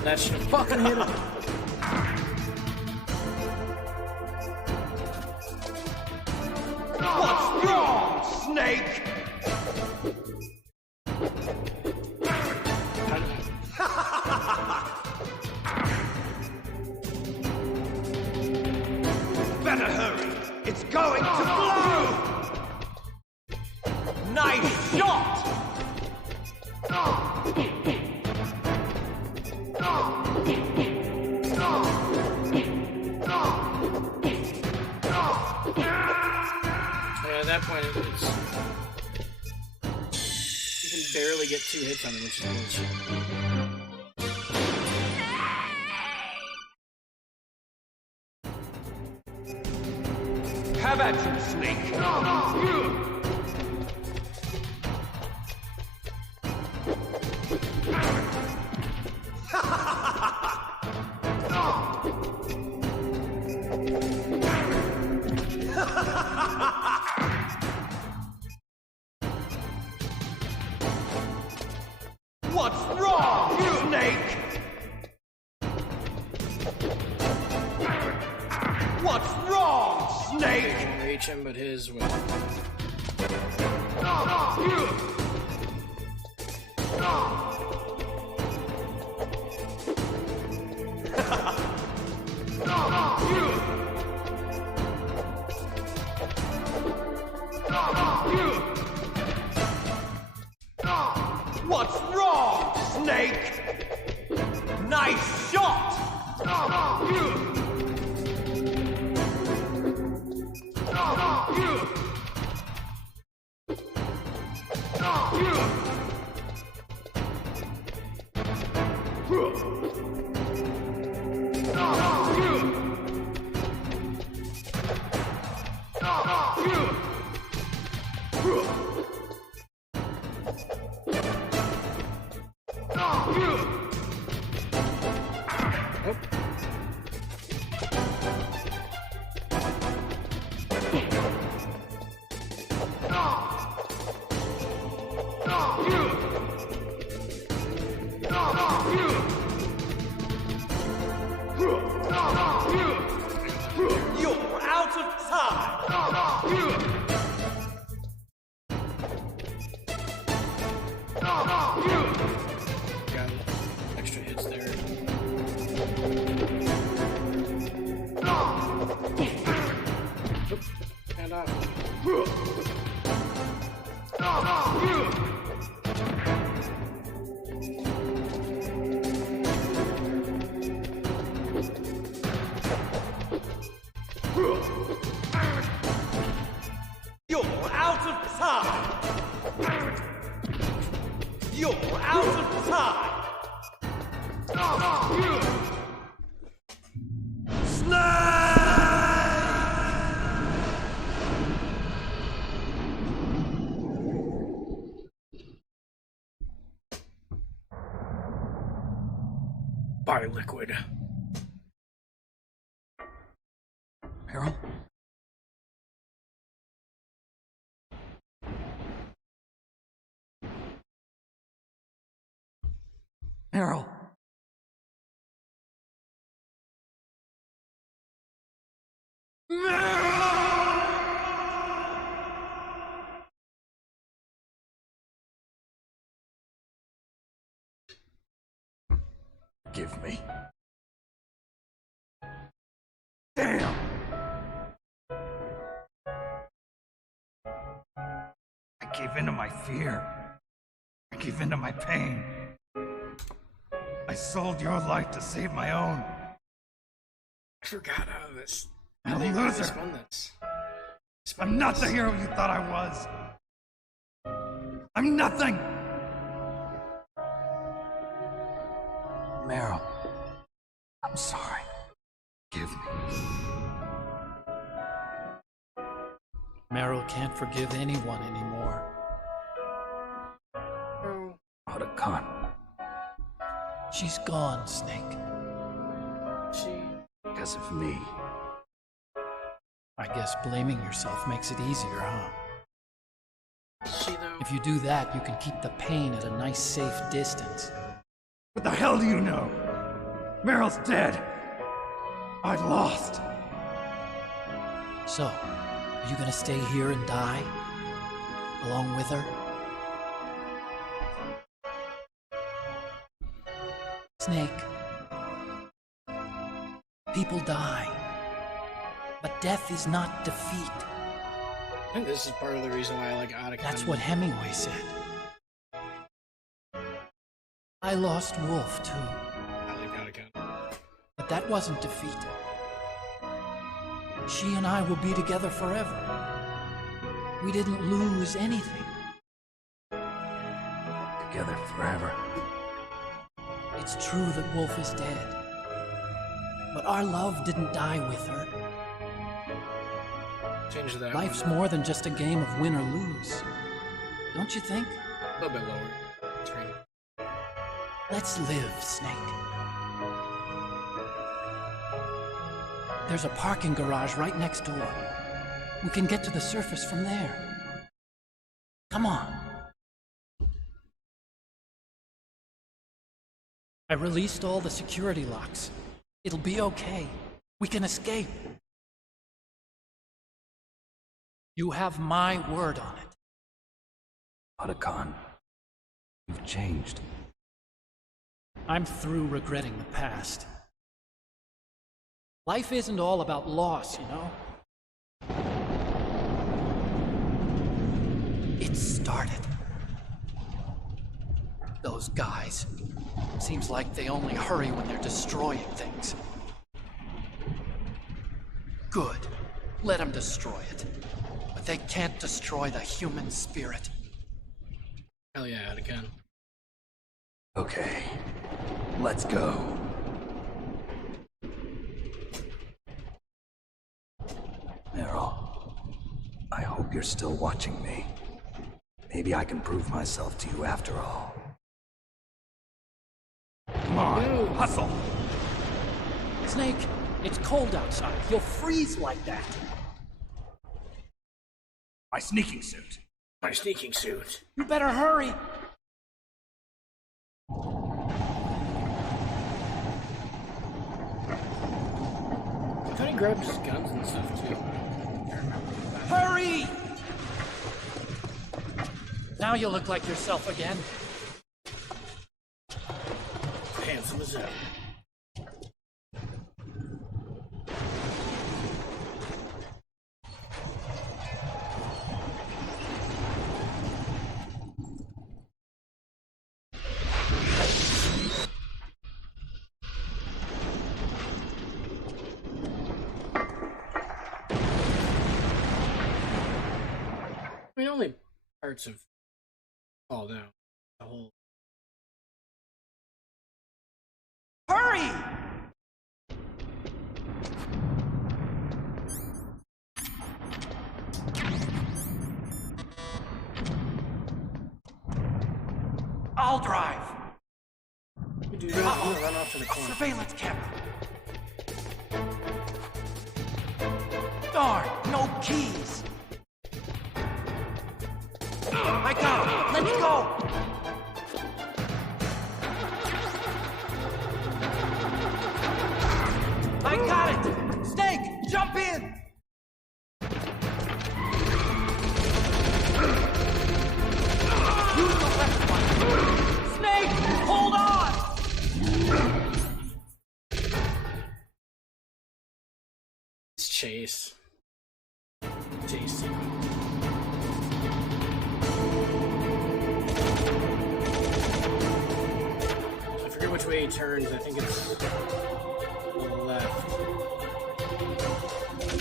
That should have fucking hit him. What's wrong, Snake? Better hurry. It's going to blow. Nice shot. Yeah, at that point, you can barely get 2 hits on him, which is bullshit. Have at you, Snake. What's wrong, Snake? What's wrong, Snake? I can reach him, but his will. What's wrong, Snake? Nice shot! You're out of time! And You're out of time! You're out of time! Body liquid. Harold? Harold? Give me. Damn! I gave in to my fear. I gave in to my pain. I sold your life to save my own. I forgot how this. I'm How a they loser. spun this. I'm not the hero you thought I was. I'm nothing. Meryl, I'm sorry. Give me. Meryl can't forgive anyone anymore. Otacon. She's gone, Snake. Because of me. I guess blaming yourself makes it easier, huh? She though. If you do that, you can keep the pain at a nice, safe distance. What the hell do you know? Meryl's dead. I lost. So, are you gonna stay here and die? Along with her? Snake. People die. But death is not defeat. I think this is part of the reason why I like Otacon. That's what Hemingway said. I lost Wolf, too. I like Otacon. But that wasn't defeat. She and I will be together forever. We didn't lose anything. Together forever. It's true that Wolf is dead. But our love didn't die with her. Change that. Life's more than just a game of win or lose. Don't you think? A little bit lower. Screen. Let's live, Snake. There's a parking garage right next door. We can get to the surface from there. Come on. I released all the security locks. It'll be okay. We can escape. You have my word on it. Otacon, you've changed. I'm through regretting the past. Life isn't all about loss, you know? It started. Those guys. Seems like they only hurry when they're destroying things. Good. Let them destroy it. But they can't destroy the human spirit. Hell yeah, Otacon. Okay, let's go. Meryl, I hope you're still watching me. Maybe I can prove myself to you after all. Come on, hustle! Snake, it's cold outside. You'll freeze like that. My sneaking suit. My sneaking suit. You better hurry. I thought he grabbed his guns and stuff too. Hurry! Now you look like yourself again. Handsome as ever. mean, only parts have fallen down. The whole. Hurry! I'll drive. You do that, I'm gonna run off to the corner. Surveillance camera. Darn, no keys. I got him. Let's go. I got it. Snake, jump in. Use the left one. Snake, hold on. It's Chase. Chase. I forget which way he turns. I think it's on the left.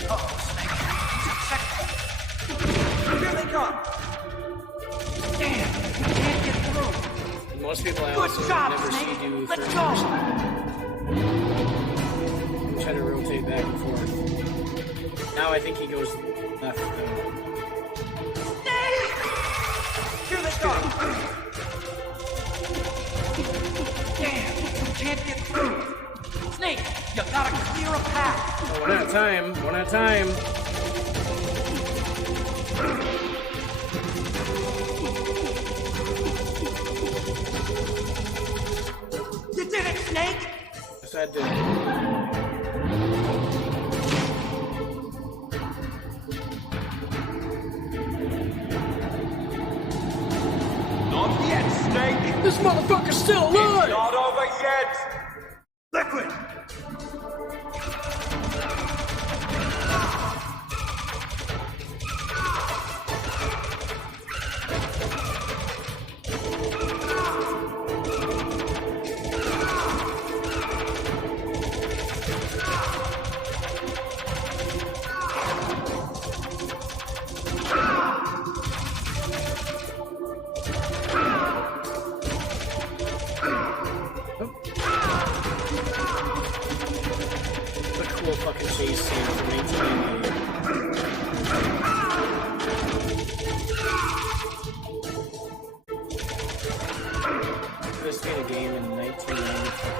Uh-oh, Snake. Here they come. Damn, I can't get through. And most people I Good also job, never see Snake. do Let's first go. person. Try to rotate back and forth. Now I think he goes left though. Snake! Here they come. Damn, we can't get through. Snake, you gotta clear a path. Oh, one at a time. One at a time. You did it, Snake! Yes, I did. Not yet, Snake! This motherfucker's still alive! Not over yet! Liquid! Cool fucking chase scene from 1988. This being a game in 1990.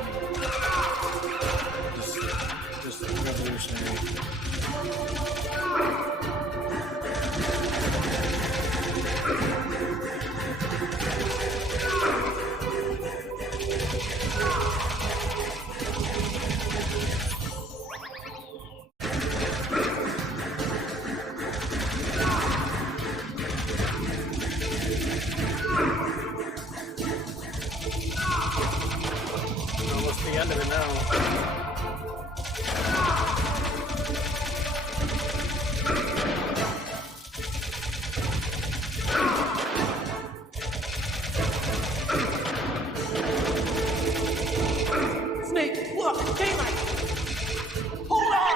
Just revolutionary. Almost the end of it now. Snake, look! Daylight! Hold on!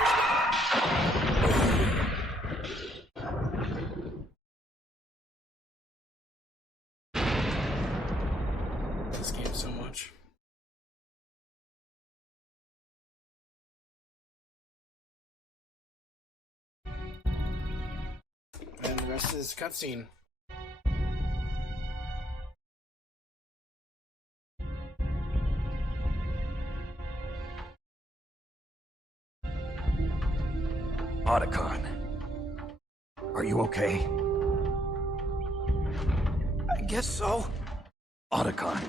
This game so much. And the rest is cutscene. Otacon. Are you okay? I guess so. Otacon,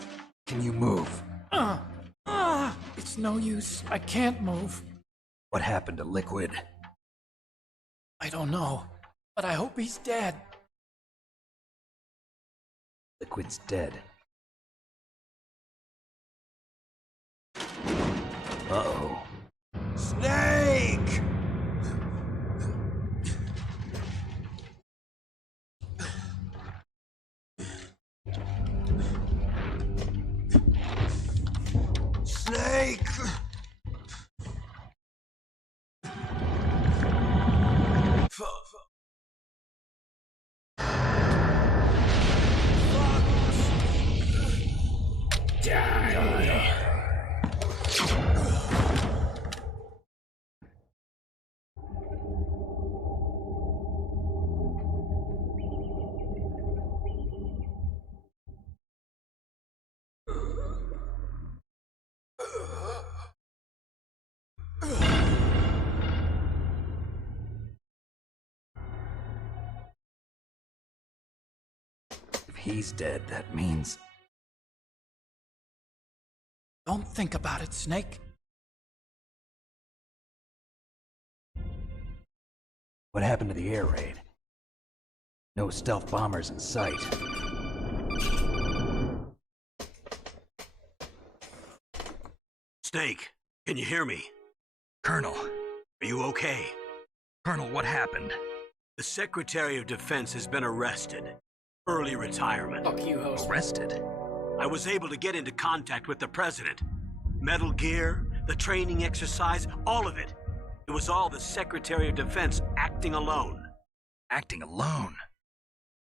can you move? It's no use. I can't move. What happened to Liquid? I don't know, but I hope he's dead. Liquid's dead. Uh-oh. Snake! Snake! he's dead, that means... Don't think about it, Snake. What happened to the air raid? No stealth bombers in sight. Snake, can you hear me? Colonel. Are you okay? Colonel, what happened? The Secretary of Defense has been arrested. Early retirement. Fuck you, host. Arrested? I was able to get into contact with the President. Metal Gear, the training exercise, all of it. It was all the Secretary of Defense acting alone. Acting alone?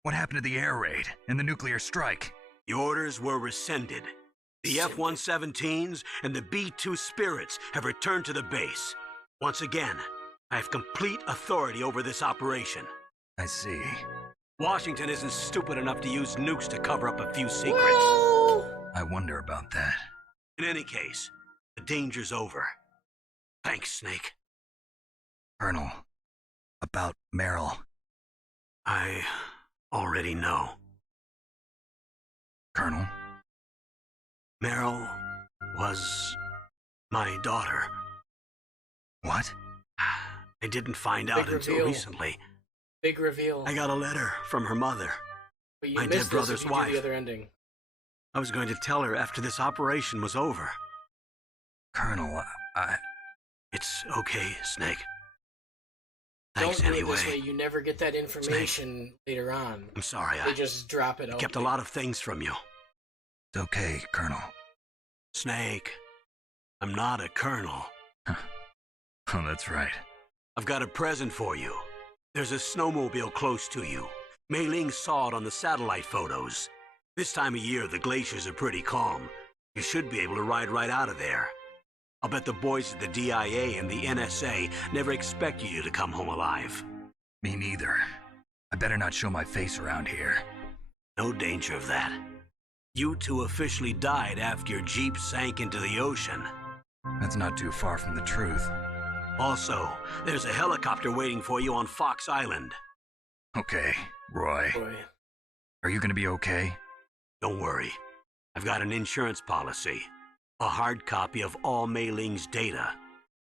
What happened to the air raid and the nuclear strike? The orders were rescinded. The F-117s and the B-2 Spirits have returned to the base. Once again, I have complete authority over this operation. I see. Washington isn't stupid enough to use nukes to cover up a few secrets. I wonder about that. In any case, the danger's over. Thanks, Snake. Colonel, about Meryl. I already know. Colonel? Meryl was my daughter. What? I didn't find out until recently. Big reveal. I got a letter from her mother, But you my missed dead brother's this if you do wife. the other ending. I was going to tell her after this operation was over. Colonel, It's okay, Snake. Thanks Don't do anyway. it this way. You never get that information later on. I'm sorry, They just drop it. I kept a lot of things from you. It's okay, Colonel. Snake, I'm not a colonel. Oh, that's right. I've got a present for you. There's a snowmobile close to you. Mei Ling saw it on the satellite photos. This time of year, the glaciers are pretty calm. You should be able to ride right out of there. I'll bet the boys at the DIA and the NSA never expected you to come home alive. Me neither. I better not show my face around here. No danger of that. You two officially died after your Jeep sank into the ocean. That's not too far from the truth. Also, there's a helicopter waiting for you on Fox Island. Okay, Roy. Are you gonna be okay? Don't worry. I've got an insurance policy. A hard copy of all Mei Ling's data.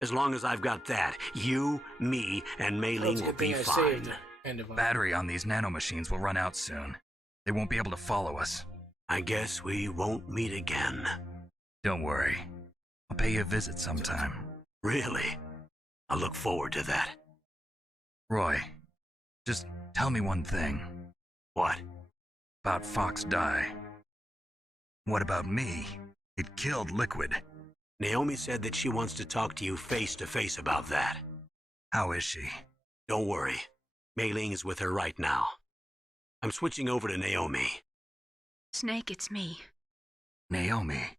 As long as I've got that, you, me, and Mei Ling will be fine. Battery on these nanomachines will run out soon. They won't be able to follow us. I guess we won't meet again. Don't worry. I'll pay you a visit sometime. Really? I look forward to that. Roy, just tell me one thing. What? About Fox Die. What about me? It killed Liquid. Naomi said that she wants to talk to you face to face about that. How is she? Don't worry. Mei Ling is with her right now. I'm switching over to Naomi. Snake, it's me. Naomi.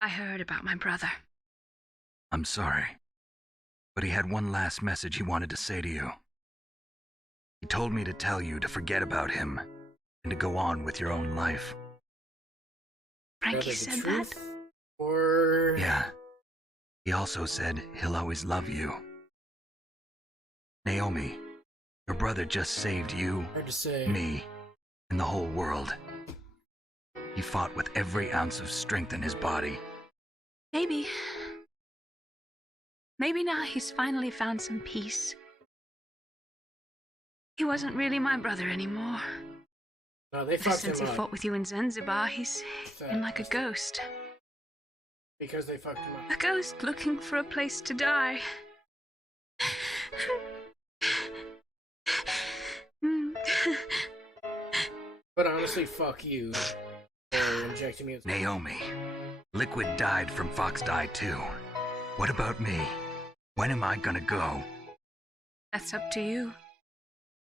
I heard about my brother. I'm sorry. But he had one last message he wanted to say to you. He told me to tell you to forget about him and to go on with your own life. Frankie said that? Or... Yeah. He also said he'll always love you. Naomi, your brother just saved you, Hard to say. me, and the whole world. He fought with every ounce of strength in his body. Maybe. Maybe now he's finally found some peace. He wasn't really my brother anymore. No, they fucked Since him he up. fought with you in Zanzibar, he's been like a ghost. Because they fucked him up. A ghost looking for a place to die. But honestly, fuck you for injecting me with... Naomi, Liquid died from Fox Die too. What about me? When am I gonna go? That's up to you.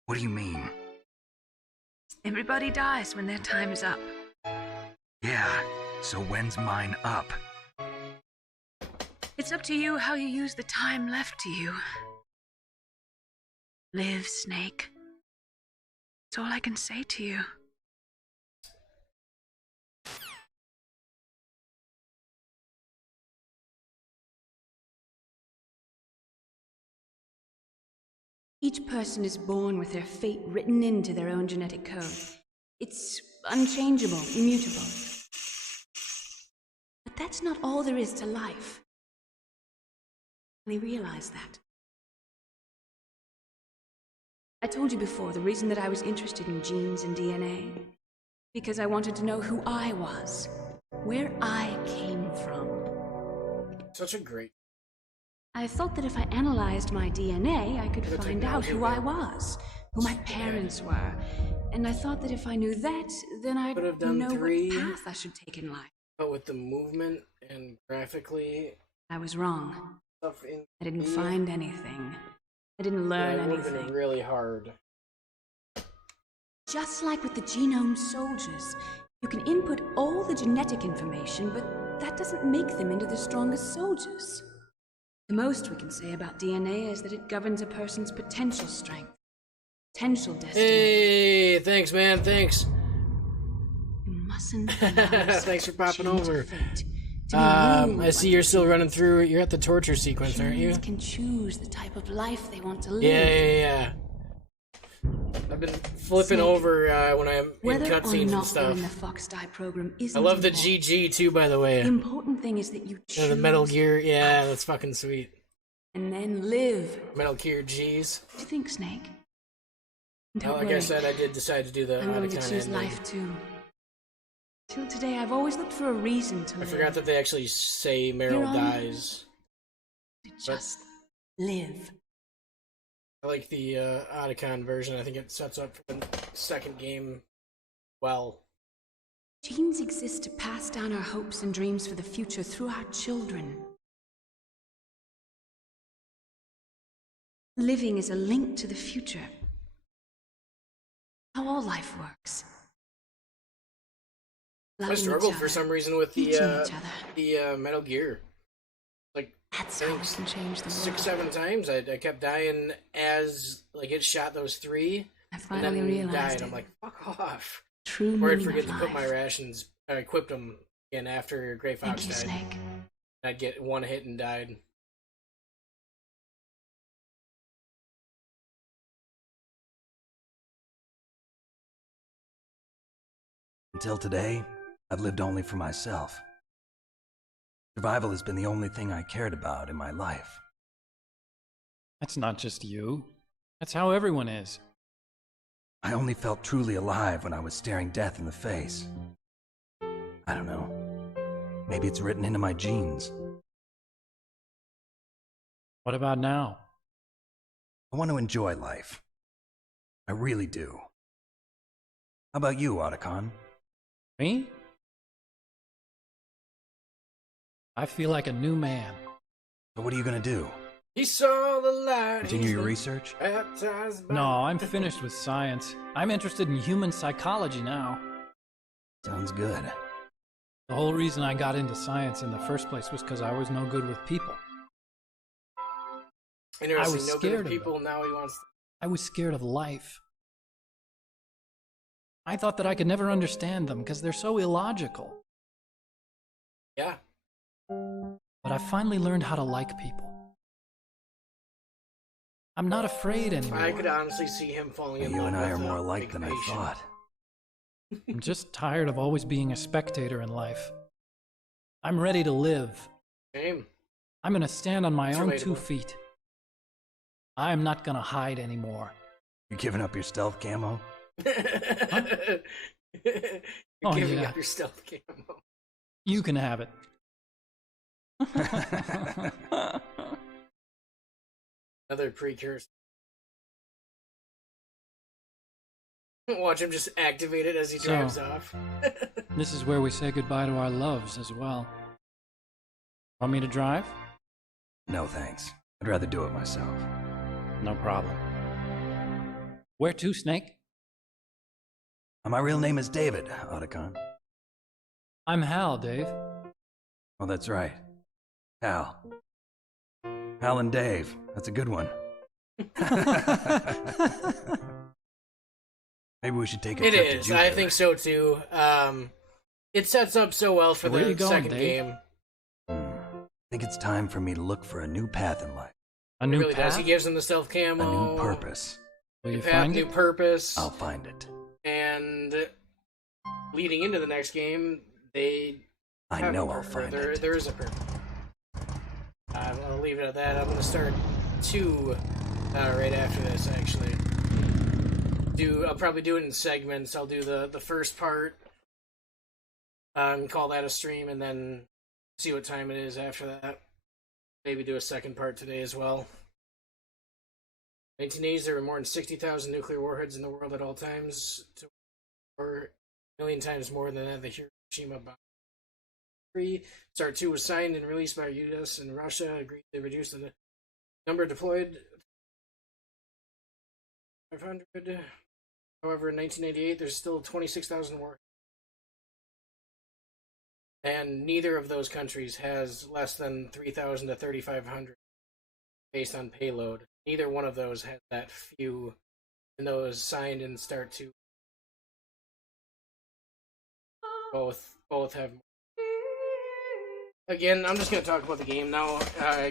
What do you mean? Everybody dies when their time is up. Yeah, so when's mine up? It's up to you how you use the time left to you. Live, Snake. That's all I can say to you. Each person is born with their fate written into their own genetic code. It's unchangeable, immutable. But that's not all there is to life. They realize that. I told you before the reason that I was interested in genes and DNA. Because I wanted to know who I was, where I came from. Such a great. I thought that if I analyzed my DNA, I could find out who I was, who my parents were. And I thought that if I knew that, then I'd know what path I should take in life. But with the movement and graphically... I was wrong. I didn't find anything. I didn't learn anything. It would have been really hard. Just like with the genome soldiers, you can input all the genetic information, but that doesn't make them into the strongest soldiers. The most we can say about DNA is that it governs a person's potential strength, potential destiny. Hey, thanks, man, thanks. You mustn't. Thanks for popping over. I see you're still running through. You're at the torture sequence, aren't you? Can choose the type of life they want to live. Yeah. I've been flipping over when I'm in cutscenes and stuff. In the Fox-Die program I love the GG too, by the way. The important thing is that you choose. The Metal Gear, yeah, that's fucking sweet. And then live. Metal Gear G's. What do you think, Snake? Well, like I said, I did decide to do the I'm going to choose life too. Till today, I've always looked for a reason to live. I forgot that they actually say Meryl dies. Just live. I like the Otacon version. I think it sets up for the second game well. Genes exist to pass down our hopes and dreams for the future through our children. Living is a link to the future. How all life works. I struggled for some reason with the Metal Gear. Like, that's how we can change the world. 6-7 times I kept dying as like it shot those 3. I finally realized died. it. I'm like, fuck off. True. Or I'd forget to put my rations. I equipped them again after Gray Fox died. Snake. I'd get one hit and died. Until today, I've lived only for myself. Survival has been the only thing I cared about in my life. That's not just you. That's how everyone is. I only felt truly alive when I was staring death in the face. I don't know. Maybe it's written into my genes. What about now? I want to enjoy life. I really do. How about you, Otacon? Me? I feel like a new man. So what are you gonna do? He saw the light. Continue your research? No, I'm finished with science. I'm interested in human psychology now. Sounds good. The whole reason I got into science in the first place was because I was no good with people. Interesting. I was no scared good of with people. Now he wants. I was scared of life. I thought that I could never understand them because they're so illogical. Yeah. But I finally learned how to like people. I'm not afraid anymore. I could honestly see him falling in love. You and I are with more a alike big than I patient. thought. I'm just tired of always being a spectator in life. I'm ready to live. Same. I'm gonna stand on my It's own relatable. 2 feet. I'm not gonna hide anymore. You giving up your stealth camo? You're Oh, giving yeah. up your stealth camo. You can have it. Another precursor. Watch him just activate it as he drives off. This is where we say goodbye to our loves as well. Want me to drive? No thanks. I'd rather do it myself. No problem. Where to, Snake? My real name is David, Otacon. I'm Hal, Dave. Oh, that's right. Hal. Hal and Dave. That's a good one. Maybe we should take a It trip to is. Jupiter. I think so too. It sets up so well for Where the you going, second Dave? game. I think it's time for me to look for a new path in life. A new It really path? does. He gives him the stealth camo. A new purpose. Will you New path, find new it? purpose. I'll find it. And leading into the next game, they I know I'll find it. There is a purpose. I'll leave it at that. I'm going to start 2 right after this, actually. I'll probably do it in segments. I'll do the first part, call that a stream, and then see what time it is after that. Maybe do a second part today as well. 1980s, there were more than 60,000 nuclear warheads in the world at all times, or a million times more than that. The Hiroshima bomb. START 2 was signed and released by US and Russia. Agreed to reduce the number deployed 500. However, in 1988, there's still 26,000 warheads. And neither of those countries has less than 3,000 to 3,500 based on payload. Neither one of those has that few, and those signed in START 2. Both have. Again, I'm just going to talk about the game now,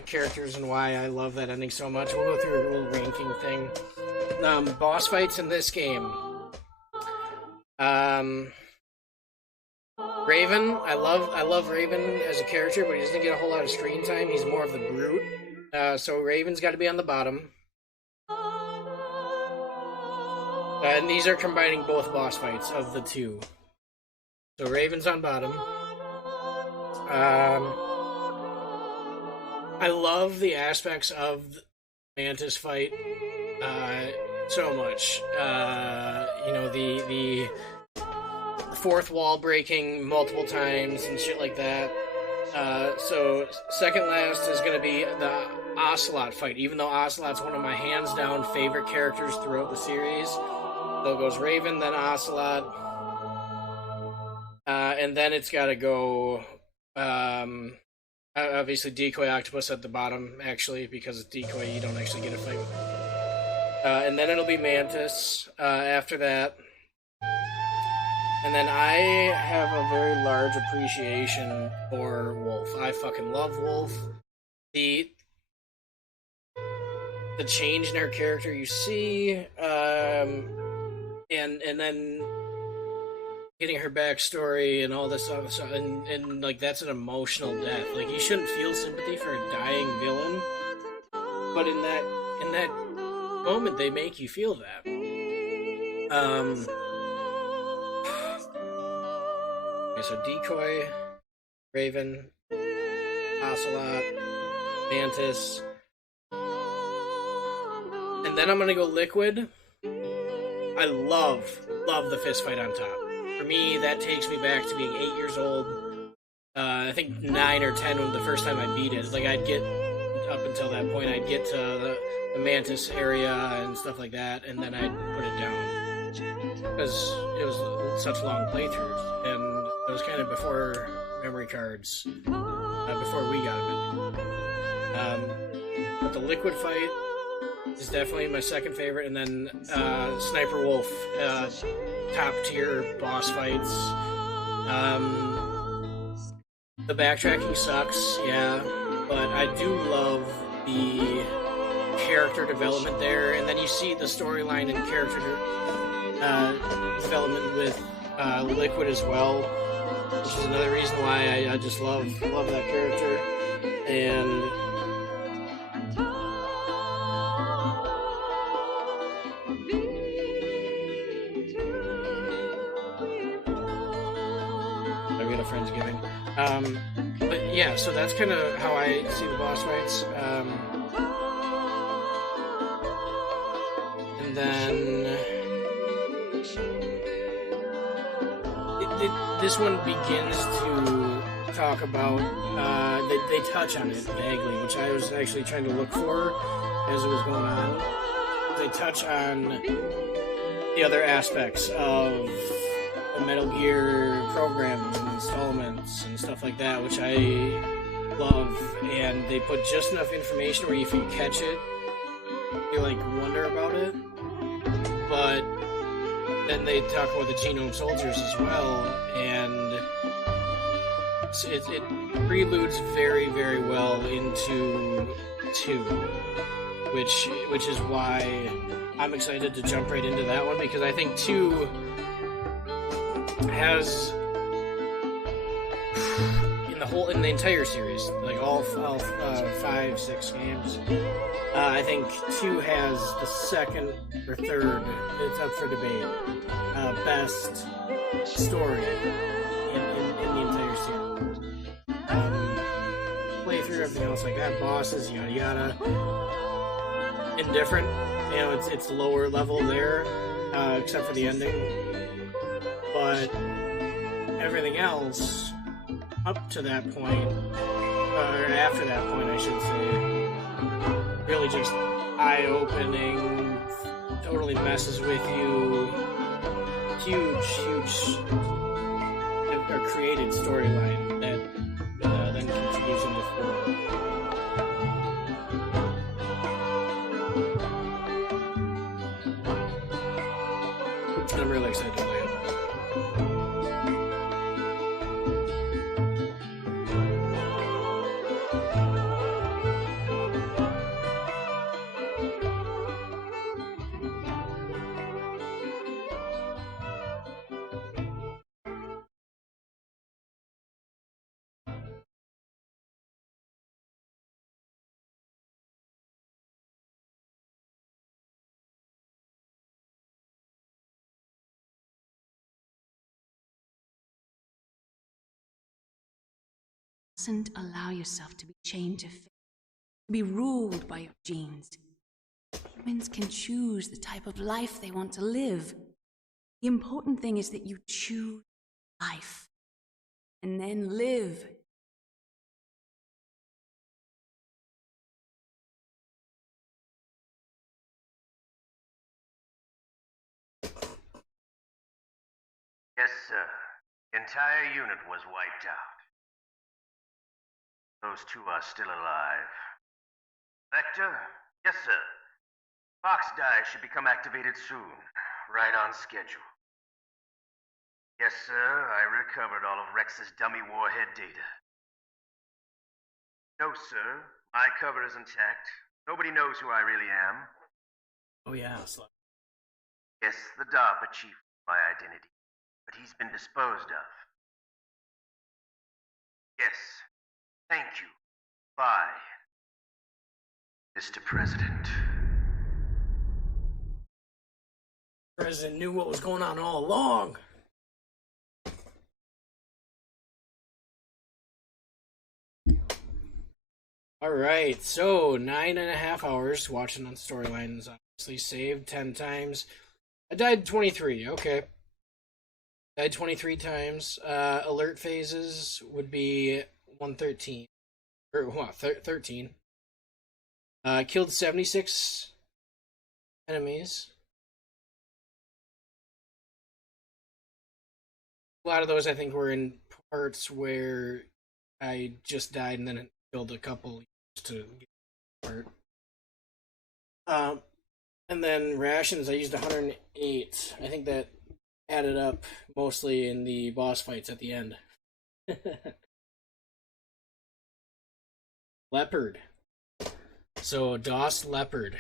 characters and why I love that ending so much. We'll go through a little ranking thing. Boss fights in this game. Raven, I love Raven as a character, but he doesn't get a whole lot of screen time. He's more of the brute. So Raven's got to be on the bottom. And these are combining both boss fights of the 2. So Raven's on bottom. I love the aspects of the Mantis fight so much. The fourth wall breaking multiple times and shit like that. So second last is going to be the Ocelot fight, even though Ocelot's one of my hands down favorite characters throughout the series. So it goes Raven, then Ocelot, and then it's got to go obviously Decoy Octopus at the bottom, actually, because it's Decoy, you don't actually get a fight with him. And then it'll be Mantis after that. And then I have a very large appreciation for Wolf. I fucking love Wolf. The change in her character you see, and then getting her backstory and all this stuff, and like that's an emotional death. Like you shouldn't feel sympathy for a dying villain, but in that moment they make you feel that. Okay, so Decoy, Raven, Ocelot, Mantis, and then I'm gonna go Liquid. I love the fist fight on top. For me, that takes me back to being 8 years old. I think 9 or 10 when the first time I beat it. Like I'd get up until that point, I'd get to the Mantis area and stuff like that, and then I'd put it down because it was such long playthroughs, and it was kind of before memory cards, before we got them. But the Liquid fight is definitely my second favorite, and then Sniper Wolf, top tier boss fights. The backtracking sucks, yeah, but I do love the character development there, and then you see the storyline and character development with Liquid as well, which is another reason why I just love that character. And I've got a Friendsgiving. But yeah, so that's kind of how I see the boss fights. And then this one begins to talk about, they touch on it vaguely, which I was actually trying to look for as it was going on. They touch on the other aspects of the Metal Gear programs and installments and stuff like that, which I love, and they put just enough information where if you catch it, you like wonder about it, but then they talk about the Genome Soldiers as well, and it preludes very, very well into 2, which is why I'm excited to jump right into that one, because I think 2 has in the entire series, like all 5, 6 games. I think 2 has the second or third. It's up for debate. Best story in the entire series. Play through everything else like that, bosses, yada yada. Indifferent. You know, it's lower level there, except for the ending. But everything else up to that point, or after that point, I should say, really just eye-opening, totally messes with you. Huge, or created storyline that then continues into 4. I'm really excited to play it. Mustn't allow yourself to be chained to fate, to be ruled by your genes. Humans can choose the type of life they want to live. The important thing is that you choose life, and then live. Yes, sir. The entire unit was wiped out. Those 2 are still alive. Vector? Yes, sir. Fox Die should become activated soon. Right on schedule. Yes, sir. I recovered all of Rex's dummy warhead data. No, sir. My cover is intact. Nobody knows who I really am. Oh, yeah, Slut. Yes, the DARPA chief knew my identity, but he's been disposed of. Yes. Thank you. Bye, Mr. President. The President knew what was going on all along. Alright, so 9.5 hours watching on storylines. Obviously saved 10 times. I died 23, okay. Died 23 times. Alert phases would be 113. Or what? 13. Killed 76 enemies. A lot of those I think were in parts where I just died and then killed a couple to get part. And then rations I used 108. I think that added up mostly in the boss fights at the end. Leopard. So, DOS Leopard.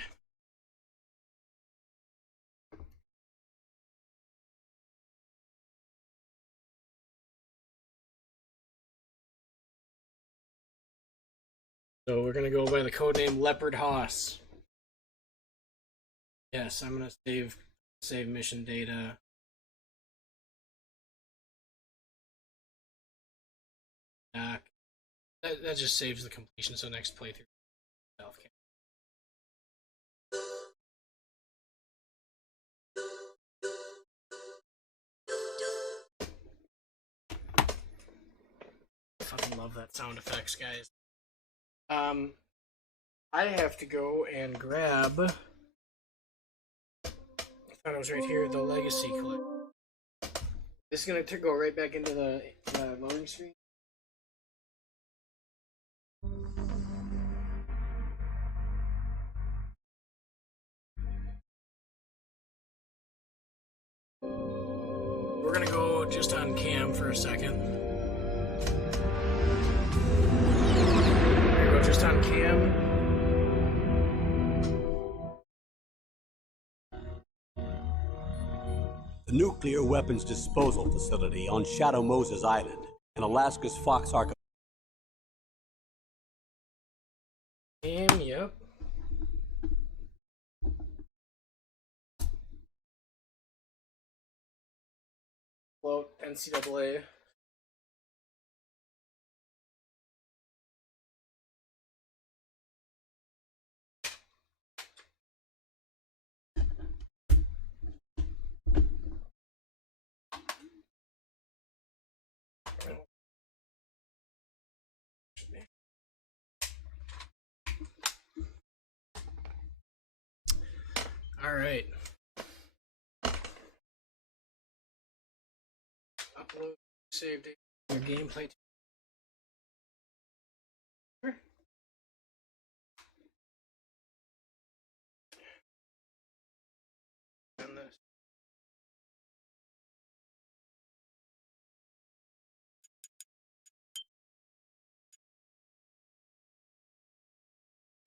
So, we're gonna go by the codename Leopard Hoss. Yes, I'm gonna save mission data. That just saves the completion, so next playthrough. Fucking love that sound effects, guys. I have to go and grab. I thought it was right here, the Legacy clip. This is gonna go right back into the loading screen. We're gonna go just on cam for a second. We're gonna go just on cam. The nuclear weapons disposal facility on Shadow Moses Island and Alaska's Fox Ark. Yep. Float NCAA. All right. Upload save data. Your gameplay. And this.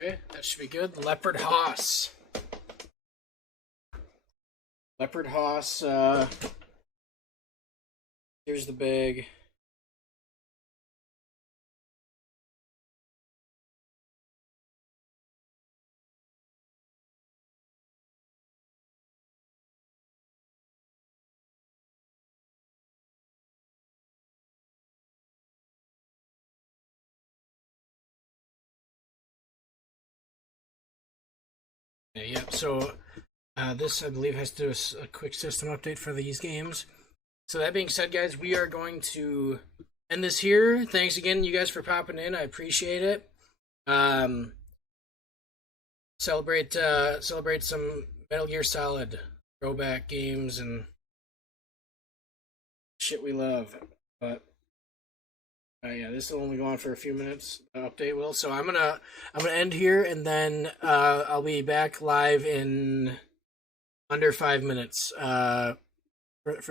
Okay, that should be good. Leopard Hoss. Leopard Hoss. Here's the bag. Yeah, so this, I believe, has to do a quick system update for these games. So that being said, guys, we are going to end this here. Thanks again, you guys, for popping in. I appreciate it. Celebrate some Metal Gear Solid throwback games and shit we love. But yeah, this will only go on for a few minutes. Update will. So I'm gonna end here, and then I'll be back live in under 5 minutes for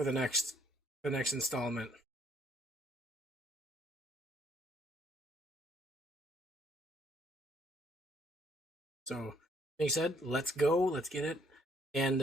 the next installment. So, being said, let's go. Let's get it. And